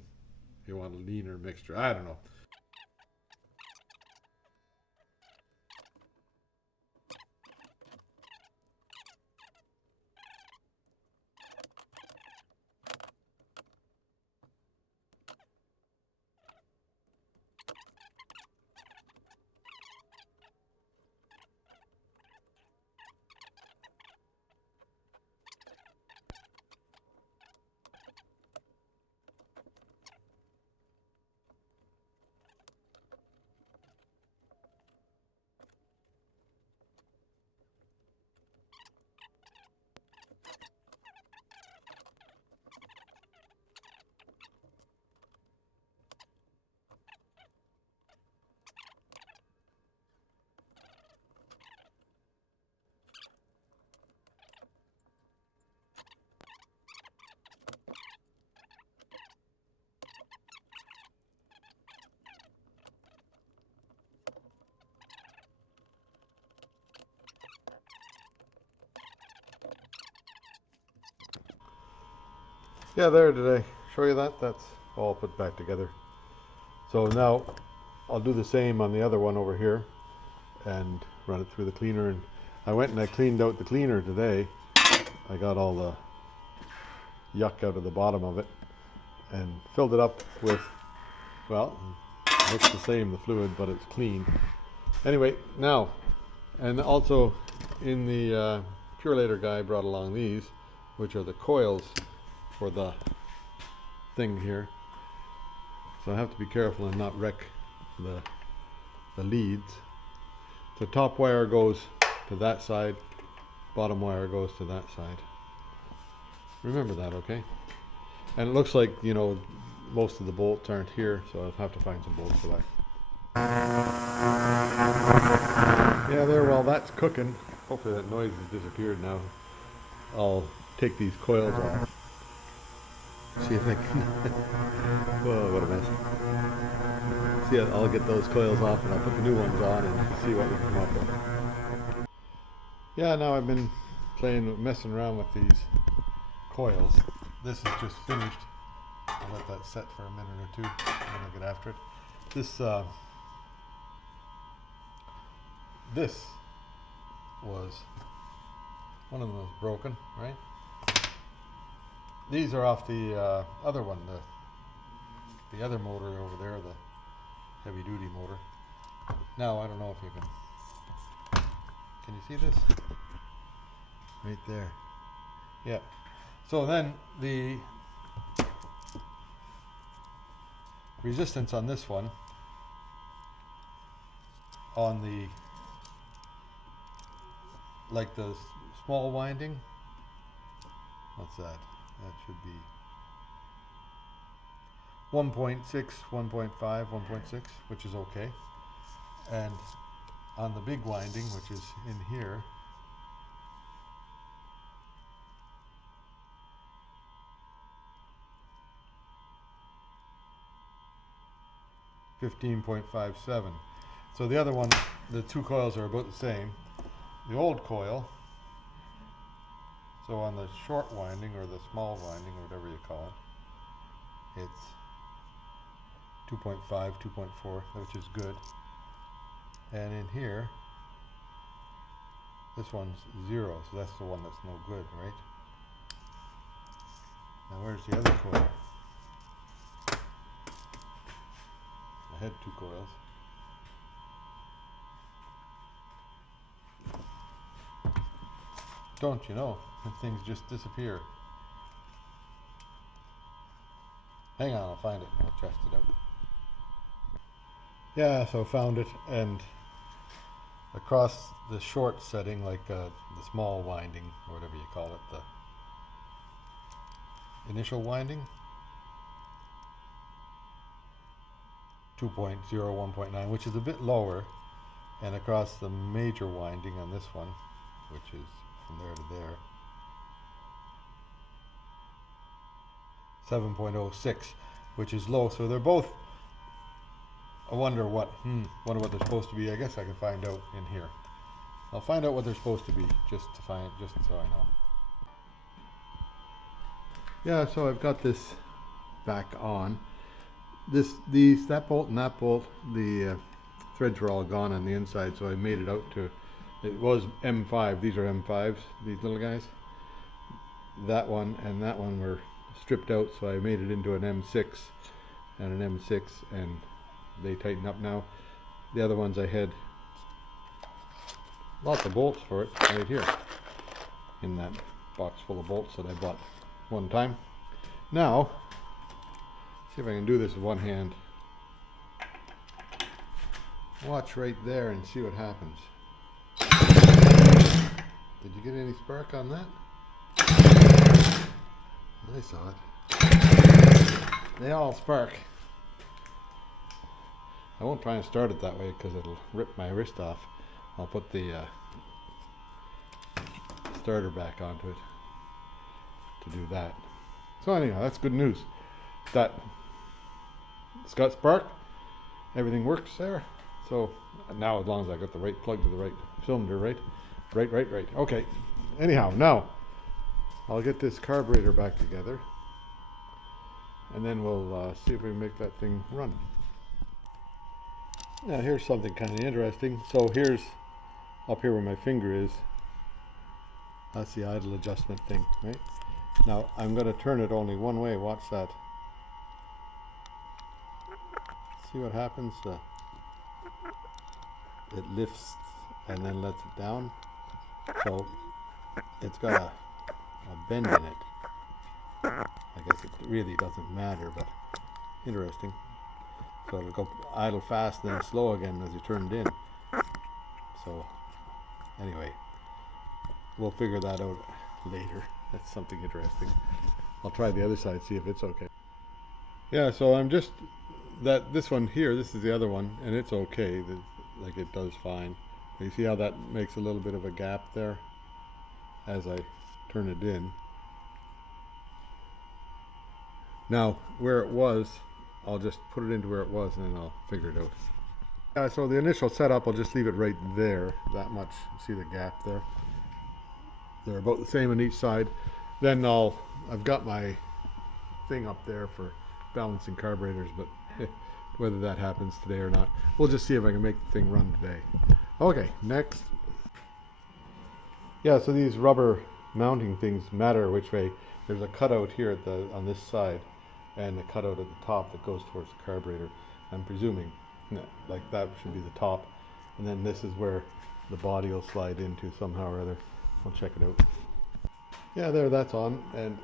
You want a leaner mixture. I don't know. Yeah, there, did I show you that? That's all put back together. So now I'll do the same on the other one over here and run it through the cleaner. And I went and I cleaned out the cleaner today. I got all the yuck out of the bottom of it and filled it up with, well, it looks the same, the fluid, but it's clean. Anyway, now, and also in the Purelator guy brought along these, which are the coils for the thing here. So I have to be careful and not wreck the leads. The top wire goes to that side, bottom wire goes to that side. Remember that, okay? And it looks like, you know, most of the bolts aren't here, so I'll have to find some bolts for that. Yeah, there, while that's cooking, hopefully that noise has disappeared now. I'll take these coils off. See if I can. Whoa, what a mess. See, I'll get those coils off and I'll put the new ones on and see what we can come up with. Yeah, now I've been messing around with these coils. This is just finished. I'll let that set for a minute or two and then I'll get after it. This was, one of them was broken, right? These are off the other one, the other motor over there, the heavy duty motor. Now, I don't know if you can you see this? Right there. Yeah. So then the resistance on this one, on the, like the small winding, what's that? That should be 1.6, 1.5, 1.6, which is okay. And on the big winding, which is in here, $15.57. So the other one, the two coils are about the same. The old coil, so on the short winding or the small winding or whatever you call it, it's 2.5, 2.4, which is good. And in here, this one's 0, so that's the one that's no good, right? Now where's the other coil? I had two coils. Don't you know, things just disappear. Hang on, I'll find it and I'll test it out. Yeah, so found it, and across the short setting, like the small winding, or whatever you call it, the initial winding, 2.0, 1.9, which is a bit lower, and across the major winding on this one, which is from there to there, 7.06, which is low. So they're both, I wonder what they're supposed to be. I guess I can find out in here. I'll find out what they're supposed to be, just so I know. Yeah, so I've got this back on. That bolt and that bolt, the threads were all gone on the inside, so I made it out to, it was M5. These are M5s, these little guys. That one and that one were stripped out, so I made it into an M6 and an M6, and they tighten up now. The other ones I had lots of bolts for it right here in that box full of bolts that I bought one time. Now, see if I can do this with one hand. Watch right there and see what happens. Did you get any spark on that? I saw it. They all spark. I won't try and start it that way because it'll rip my wrist off. I'll put the starter back onto it to do that. So anyhow, that's good news. That it's got spark. Everything works there. So now, as long as I got the right plug to the right cylinder, right. Okay. Anyhow, now I'll get this carburetor back together, and then we'll see if we can make that thing run. Now here's something kind of interesting. So here's up here where my finger is. That's the idle adjustment thing, right? Now I'm going to turn it only one way. Watch that. See what happens? It lifts and then lets it down. So it's got a bend in it. I guess it really doesn't matter, but interesting. So it'll go idle fast and then slow again as you turn it in. So anyway, we'll figure that out later. That's something interesting. I'll try the other side, see if it's okay. Yeah, so I'm just, this one here, this is the other one, and it's okay. Like, it does fine. You see how that makes a little bit of a gap there as I turn it in. Now, where it was, I'll just put it into where it was and then I'll figure it out. Yeah, so the initial setup, I'll just leave it right there, that much. See the gap there? They're about the same on each side. Then I've got my thing up there for balancing carburetors, but whether that happens today or not, we'll just see if I can make the thing run today. Okay, next. Yeah, so these rubber mounting things matter which way. There's a cutout here on this side, and a cutout at the top that goes towards the carburetor. I'm presuming like that should be the top, and then this is where the body will slide into somehow or other. I'll check it out. Yeah, there, that's on, and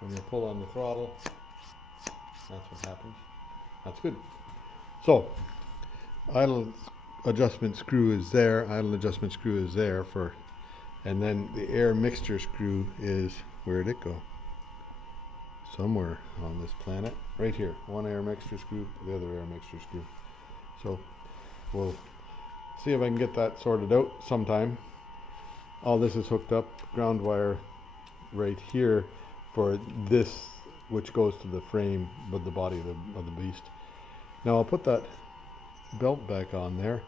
when you pull on the throttle, that's what happens. That's good. So, idle adjustment screw is there, and then the air mixture screw is, where'd it go? Somewhere on this planet. Right here. One air mixture screw, the other air mixture screw. So, we'll see if I can get that sorted out sometime. All this is hooked up, ground wire right here for this, which goes to the frame with the body of the beast. Now I'll put that belt back on there,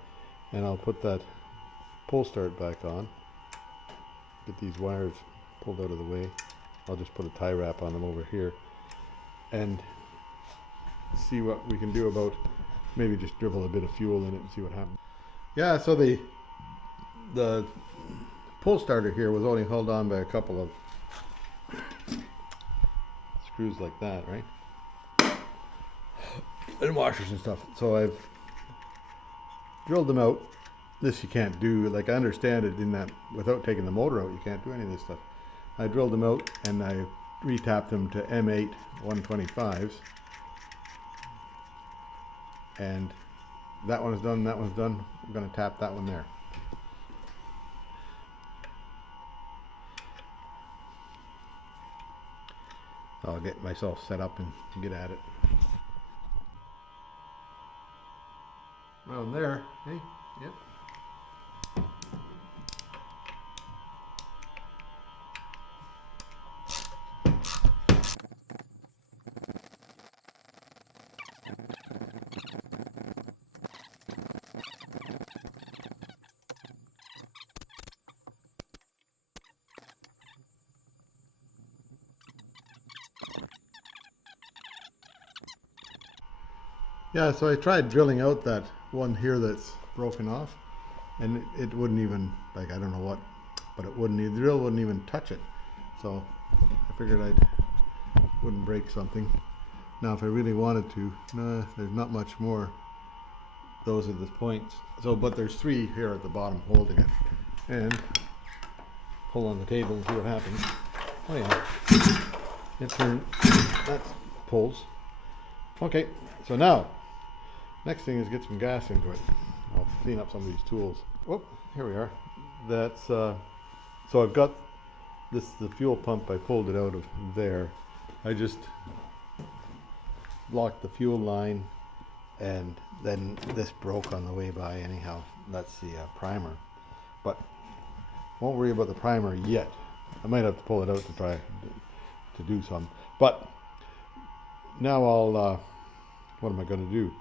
and I'll put that pull start back on. Get these wires pulled out of the way. I'll just put a tie wrap on them over here and see what we can do about maybe just dribble a bit of fuel in it and see what happens. Yeah, so the pull starter here was only held on by a couple of screws like that, right? And washers and stuff. So I've drilled them out. This you can't do, like I understand it in that without taking the motor out, you can't do any of this stuff. I drilled them out and I retapped them to M8 125s. And that one's done, that one's done. I'm going to tap that one there. I'll get myself set up and get at it. around there. Hey, yep. Yeah, so I tried drilling out that one here that's broken off, and it wouldn't even, like, I don't know what, but it wouldn't, the drill wouldn't even touch it. So I figured wouldn't break something. Now if I really wanted to, there's not much more. Those are the points. So, but there's 3 here at the bottom holding it. And pull on the table and see what happens. Oh yeah, it turned, that pulls. Okay, so now, next thing is get some gas into it. I'll clean up some of these tools. Oh, here we are. That's, so I've got the fuel pump, I pulled it out of there. I just blocked the fuel line, and then this broke on the way by anyhow. That's the primer. But won't worry about the primer yet. I might have to pull it out to try to do some. But now I'll, what am I going to do?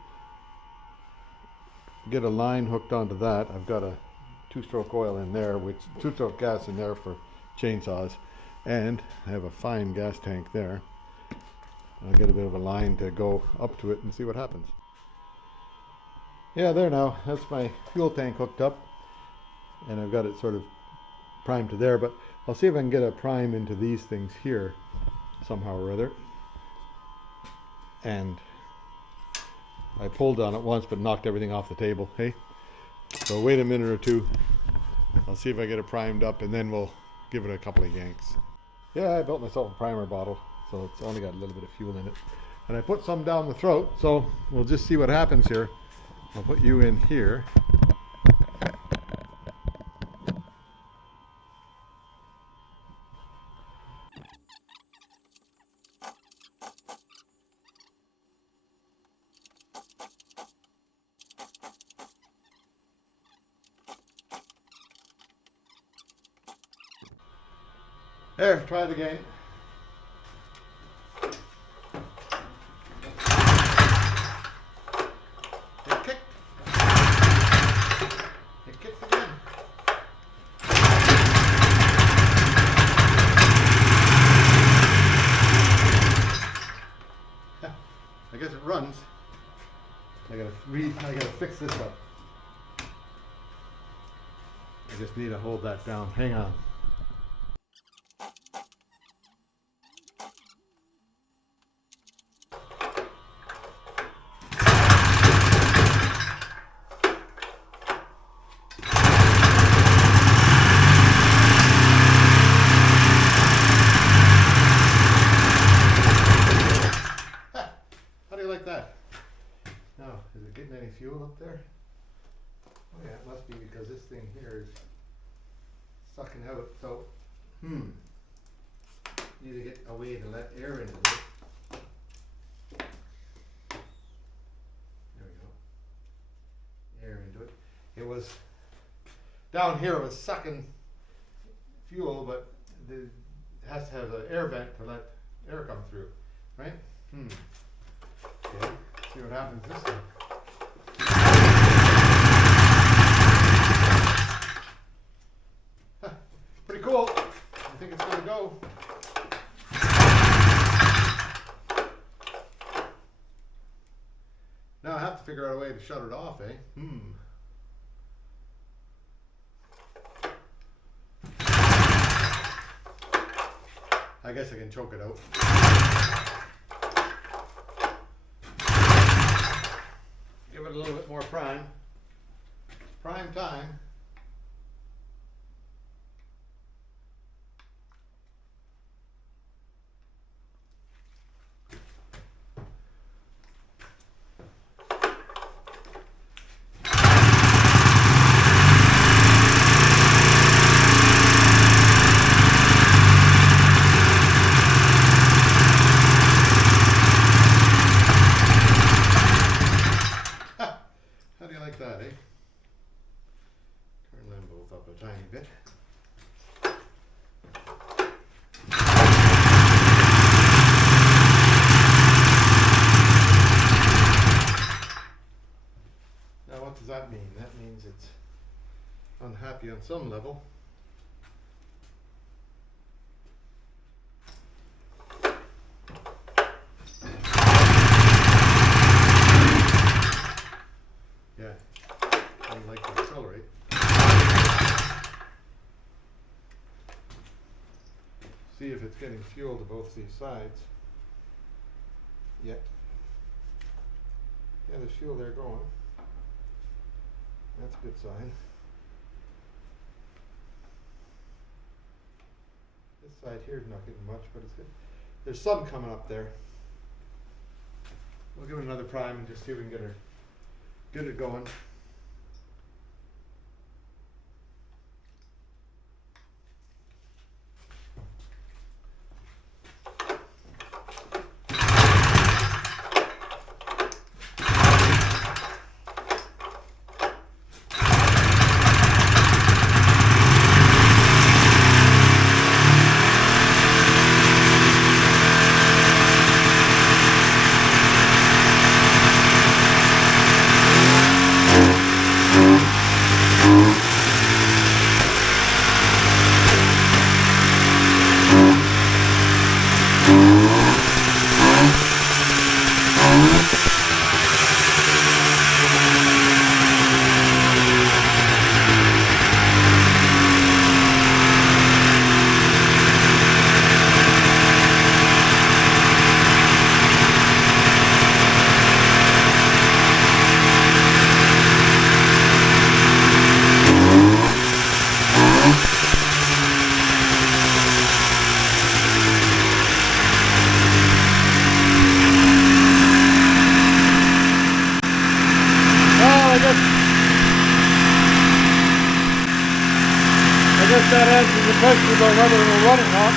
Get a line hooked onto that. I've got a 2-stroke oil in there, which 2-stroke gas in there for chainsaws, and I have a fine gas tank there. I'll get a bit of a line to go up to it and see what happens. Yeah, there now. That's my fuel tank hooked up, and I've got it sort of primed to there, but I'll see if I can get a prime into these things here somehow or other. And I pulled on it once but knocked everything off the table, hey? So wait a minute or two. I'll see if I get it primed up, and then we'll give it a couple of yanks. Yeah, I built myself a primer bottle, so it's only got a little bit of fuel in it. And I put some down the throat, so we'll just see what happens here. I'll put you in here. There, try it again. It kicked. It kicked again. I guess it runs. I gotta fix this up. I just need to hold that down. Hang on. Fuel up there? Oh yeah, it must be because this thing here is sucking out, so need to get a way to let air into this. There we go. Air into it. It was down here, it was sucking fuel, but it has to have an air vent to let air come through, right? Okay, see what happens this time. Pretty cool. I think it's going to go. Now I have to figure out a way to shut it off, eh? I guess I can choke it out. Give it a little bit more prime. Prime time. you like that, eh? Turn them both up a tiny bit. Now what does that mean? That means it's unhappy on some level. Yeah, doesn't like to accelerate. See if it's getting fuel to both these sides yet. Yeah, there's fuel there going. That's a good sign. This side here is not getting much, but it's good. There's some coming up there. We'll give it another prime and just see if we can get it going. I guess that answers the question about whether it'll run or not.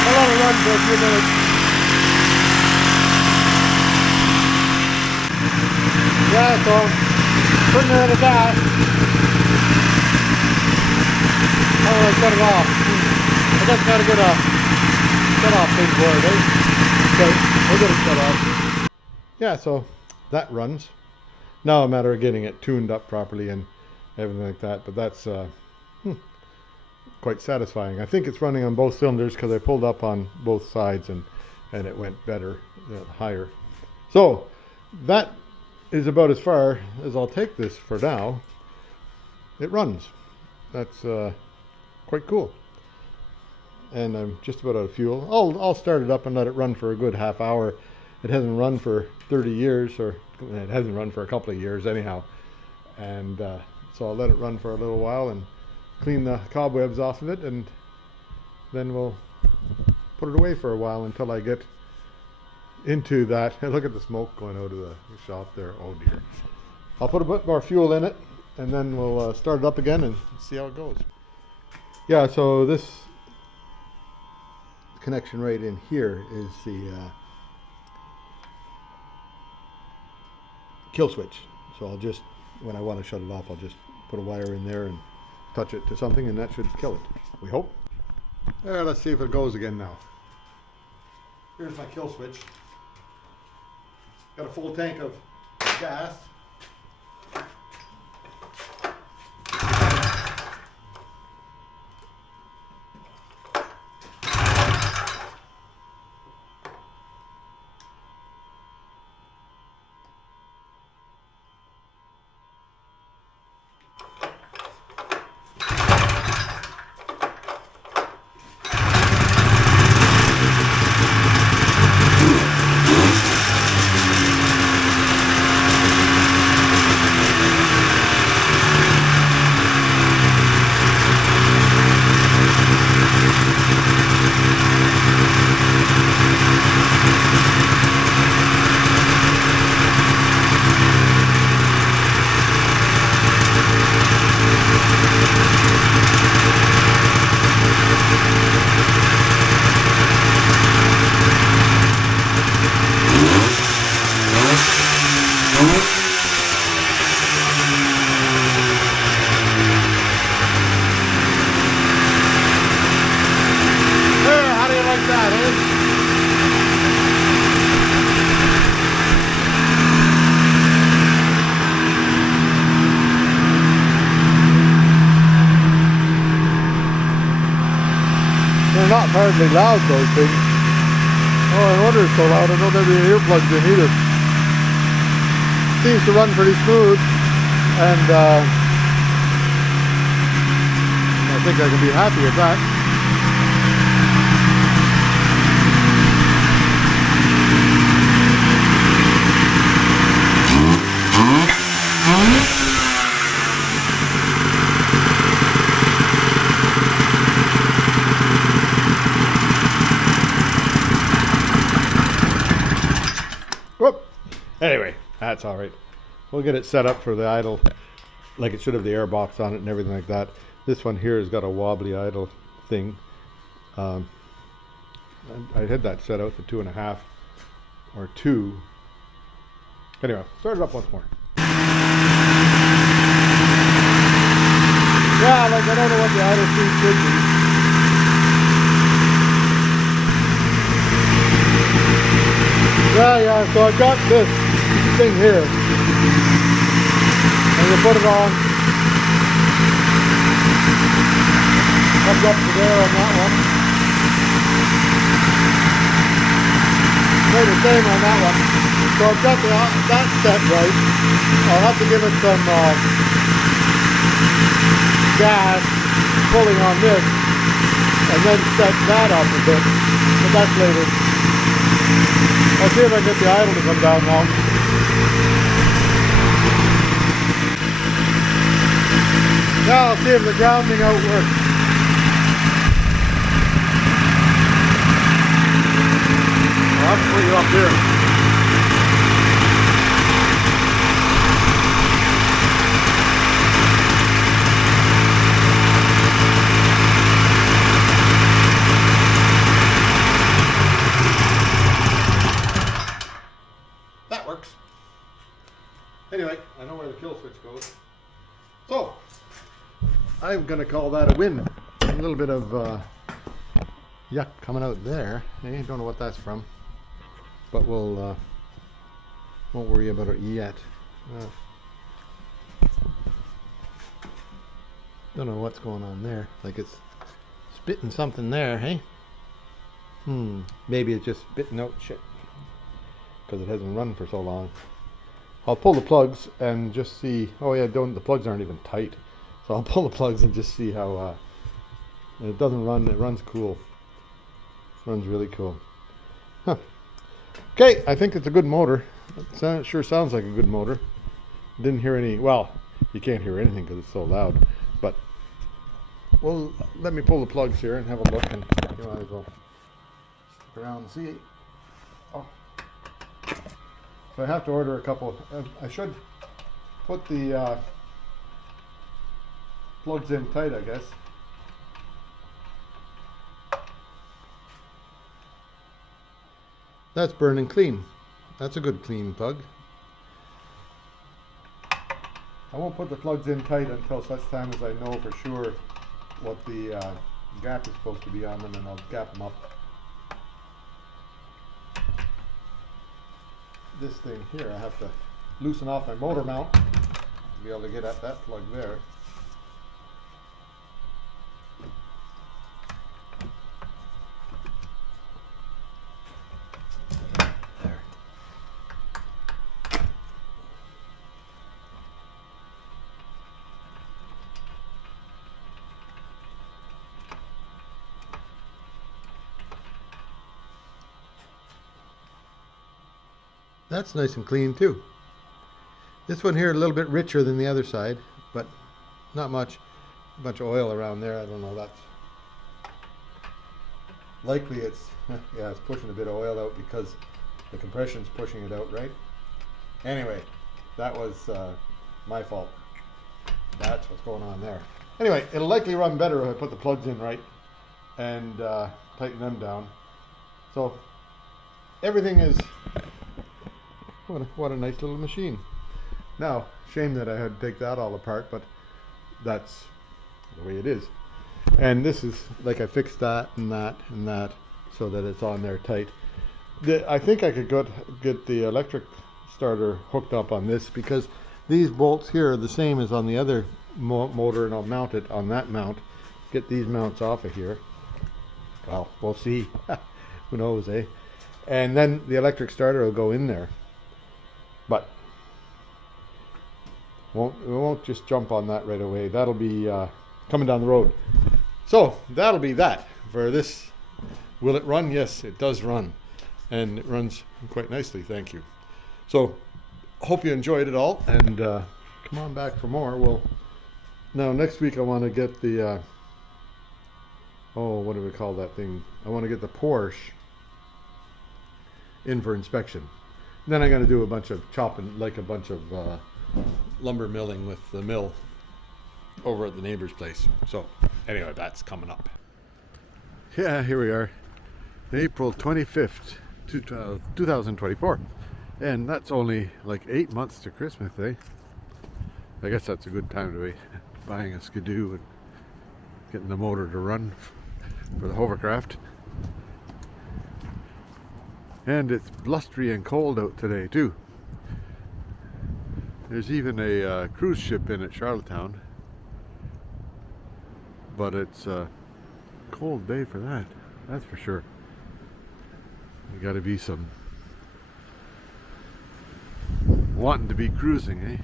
I'll let it run for a few minutes. Yeah, so putting her in the gas. How do I shut it off? I guess got a good shut off thing for it, eh? Okay, we'll get it shut off. Yeah, so that runs. Now a matter of getting it tuned up properly and everything like that, but that's quite satisfying. I think it's running on both cylinders because I pulled up on both sides and it went better, higher. So that is about as far as I'll take this for now. It runs. That's quite cool. And I'm just about out of fuel. I'll start it up and let it run for a good half hour. It hasn't run for 30 years, or it hasn't run for a couple of years anyhow. And so I'll let it run for a little while and clean the cobwebs off of it, and then we'll put it away for a while until I get into that. Look at the smoke going out of the shop there. Oh dear. I'll put a bit more fuel in it and then we'll start it up again and see how it goes. Yeah, so this connection right in here is the kill switch. So I'll just, when I want to shut it off, I'll just put a wire in there and touch it to something and that should kill it, we hope. Let's see if it goes again now. Here's my kill switch. Got a full tank of gas. not hardly loud, those things. Oh, I wonder it's so loud. I don't have the earplugs in either. Seems to run pretty smooth, and I think I can be happy with that. Whoop. Anyway, that's all right. We'll get it set up for the idle, like it should have the air box on it and everything like that. This one here has got a wobbly idle thing. I had that set out to 2.5 or 2. Anyway, start it up once more. Yeah, like I don't know what the idle speed should be. Yeah, so I've got this thing here. And you put it on. Comes up to there on that one. Play the same on that one. So I've got that set right. I'll have to give it some gas pulling on this and then set that up a bit. But that's later. I'll see if I can get the idle to come down now. Now I'll see if the grounding out works. I'll have to put you up here. That works. Anyway, I know where the kill switch goes. So, I'm going to call that a win. A little bit of yuck coming out there. I don't know what that's from. But we'll won't worry about it yet. Don't know what's going on there. Like it's spitting something there, hey? Maybe it's just spitting out shit because it hasn't run for so long. I'll pull the plugs and just see. Oh yeah, the plugs aren't even tight. So I'll pull the plugs and just see how it doesn't run. It runs cool. It runs really cool. Huh. Okay, I think it's a good motor. It sure sounds like a good motor. Didn't hear any, well, you can't hear anything because it's so loud. But, well, let me pull the plugs here and have a look, and you might as well stick around and see. Oh. So I have to order a couple. I should put the plugs in tight, I guess. That's burning clean. That's a good clean plug. I won't put the plugs in tight until such time as I know for sure what the gap is supposed to be on them, and I'll gap them up. This thing here, I have to loosen off my motor mount to be able to get at that plug there. That's nice and clean too. This one here a little bit richer than the other side, but not much. A bunch of oil around there. I don't know. That's likely it's yeah, it's pushing a bit of oil out because the compression's pushing it out, right? Anyway, that was my fault. That's what's going on there. Anyway, it'll likely run better if I put the plugs in right and tighten them down. So everything is. What a nice little machine. Now, shame that I had to take that all apart, but that's the way it is. And this is, like I fixed that and that and that so that it's on there tight. I think I could get the electric starter hooked up on this because these bolts here are the same as on the other motor, and I'll mount it on that mount. Get these mounts off of here. Well, we'll see. Who knows, eh? And then the electric starter will go in there. But we won't just jump on that right away. That'll be coming down the road. So that'll be that for this. Will it run? Yes, it does run. And it runs quite nicely, thank you. So hope you enjoyed it all, and come on back for more. Now next week I want to get the what do we call that thing? I want to get the Porsche in for inspection. And then I'm going to do a bunch of chopping, like a bunch of lumber milling with the mill over at the neighbor's place. So anyway, that's coming up. Yeah, here we are, April 25th, 2024. And that's only like 8 months to Christmas, eh? I guess that's a good time to be buying a Skidoo and getting the motor to run for the Hovercraft. And it's blustery and cold out today too. There's even a cruise ship in at Charlottetown, but it's a cold day for that, that's for sure. You gotta be some wanting to be cruising, eh?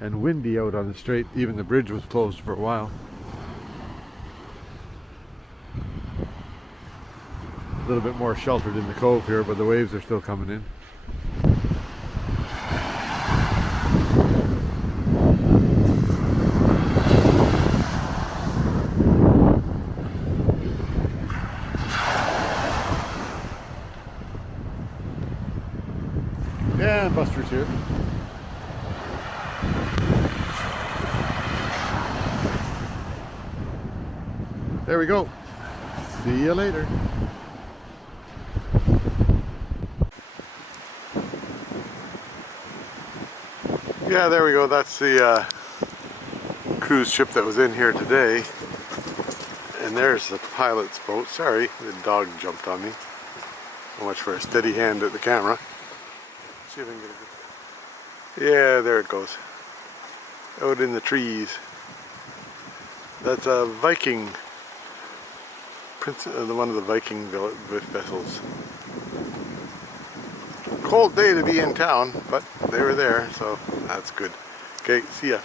And windy out on the strait. Even the bridge was closed for a while. A little bit more sheltered in the cove here, but the waves are still coming in. Yeah, Buster's here. There we go. See you later. Yeah, there we go. That's the cruise ship that was in here today. And there's the pilot's boat. Sorry, the dog jumped on me. So much for a steady hand at the camera. See if I can get a good... Yeah, there it goes. Out in the trees. That's a Viking, one of the Viking vessels. Cold day to be in town, but they were there, so that's good. Okay, see ya.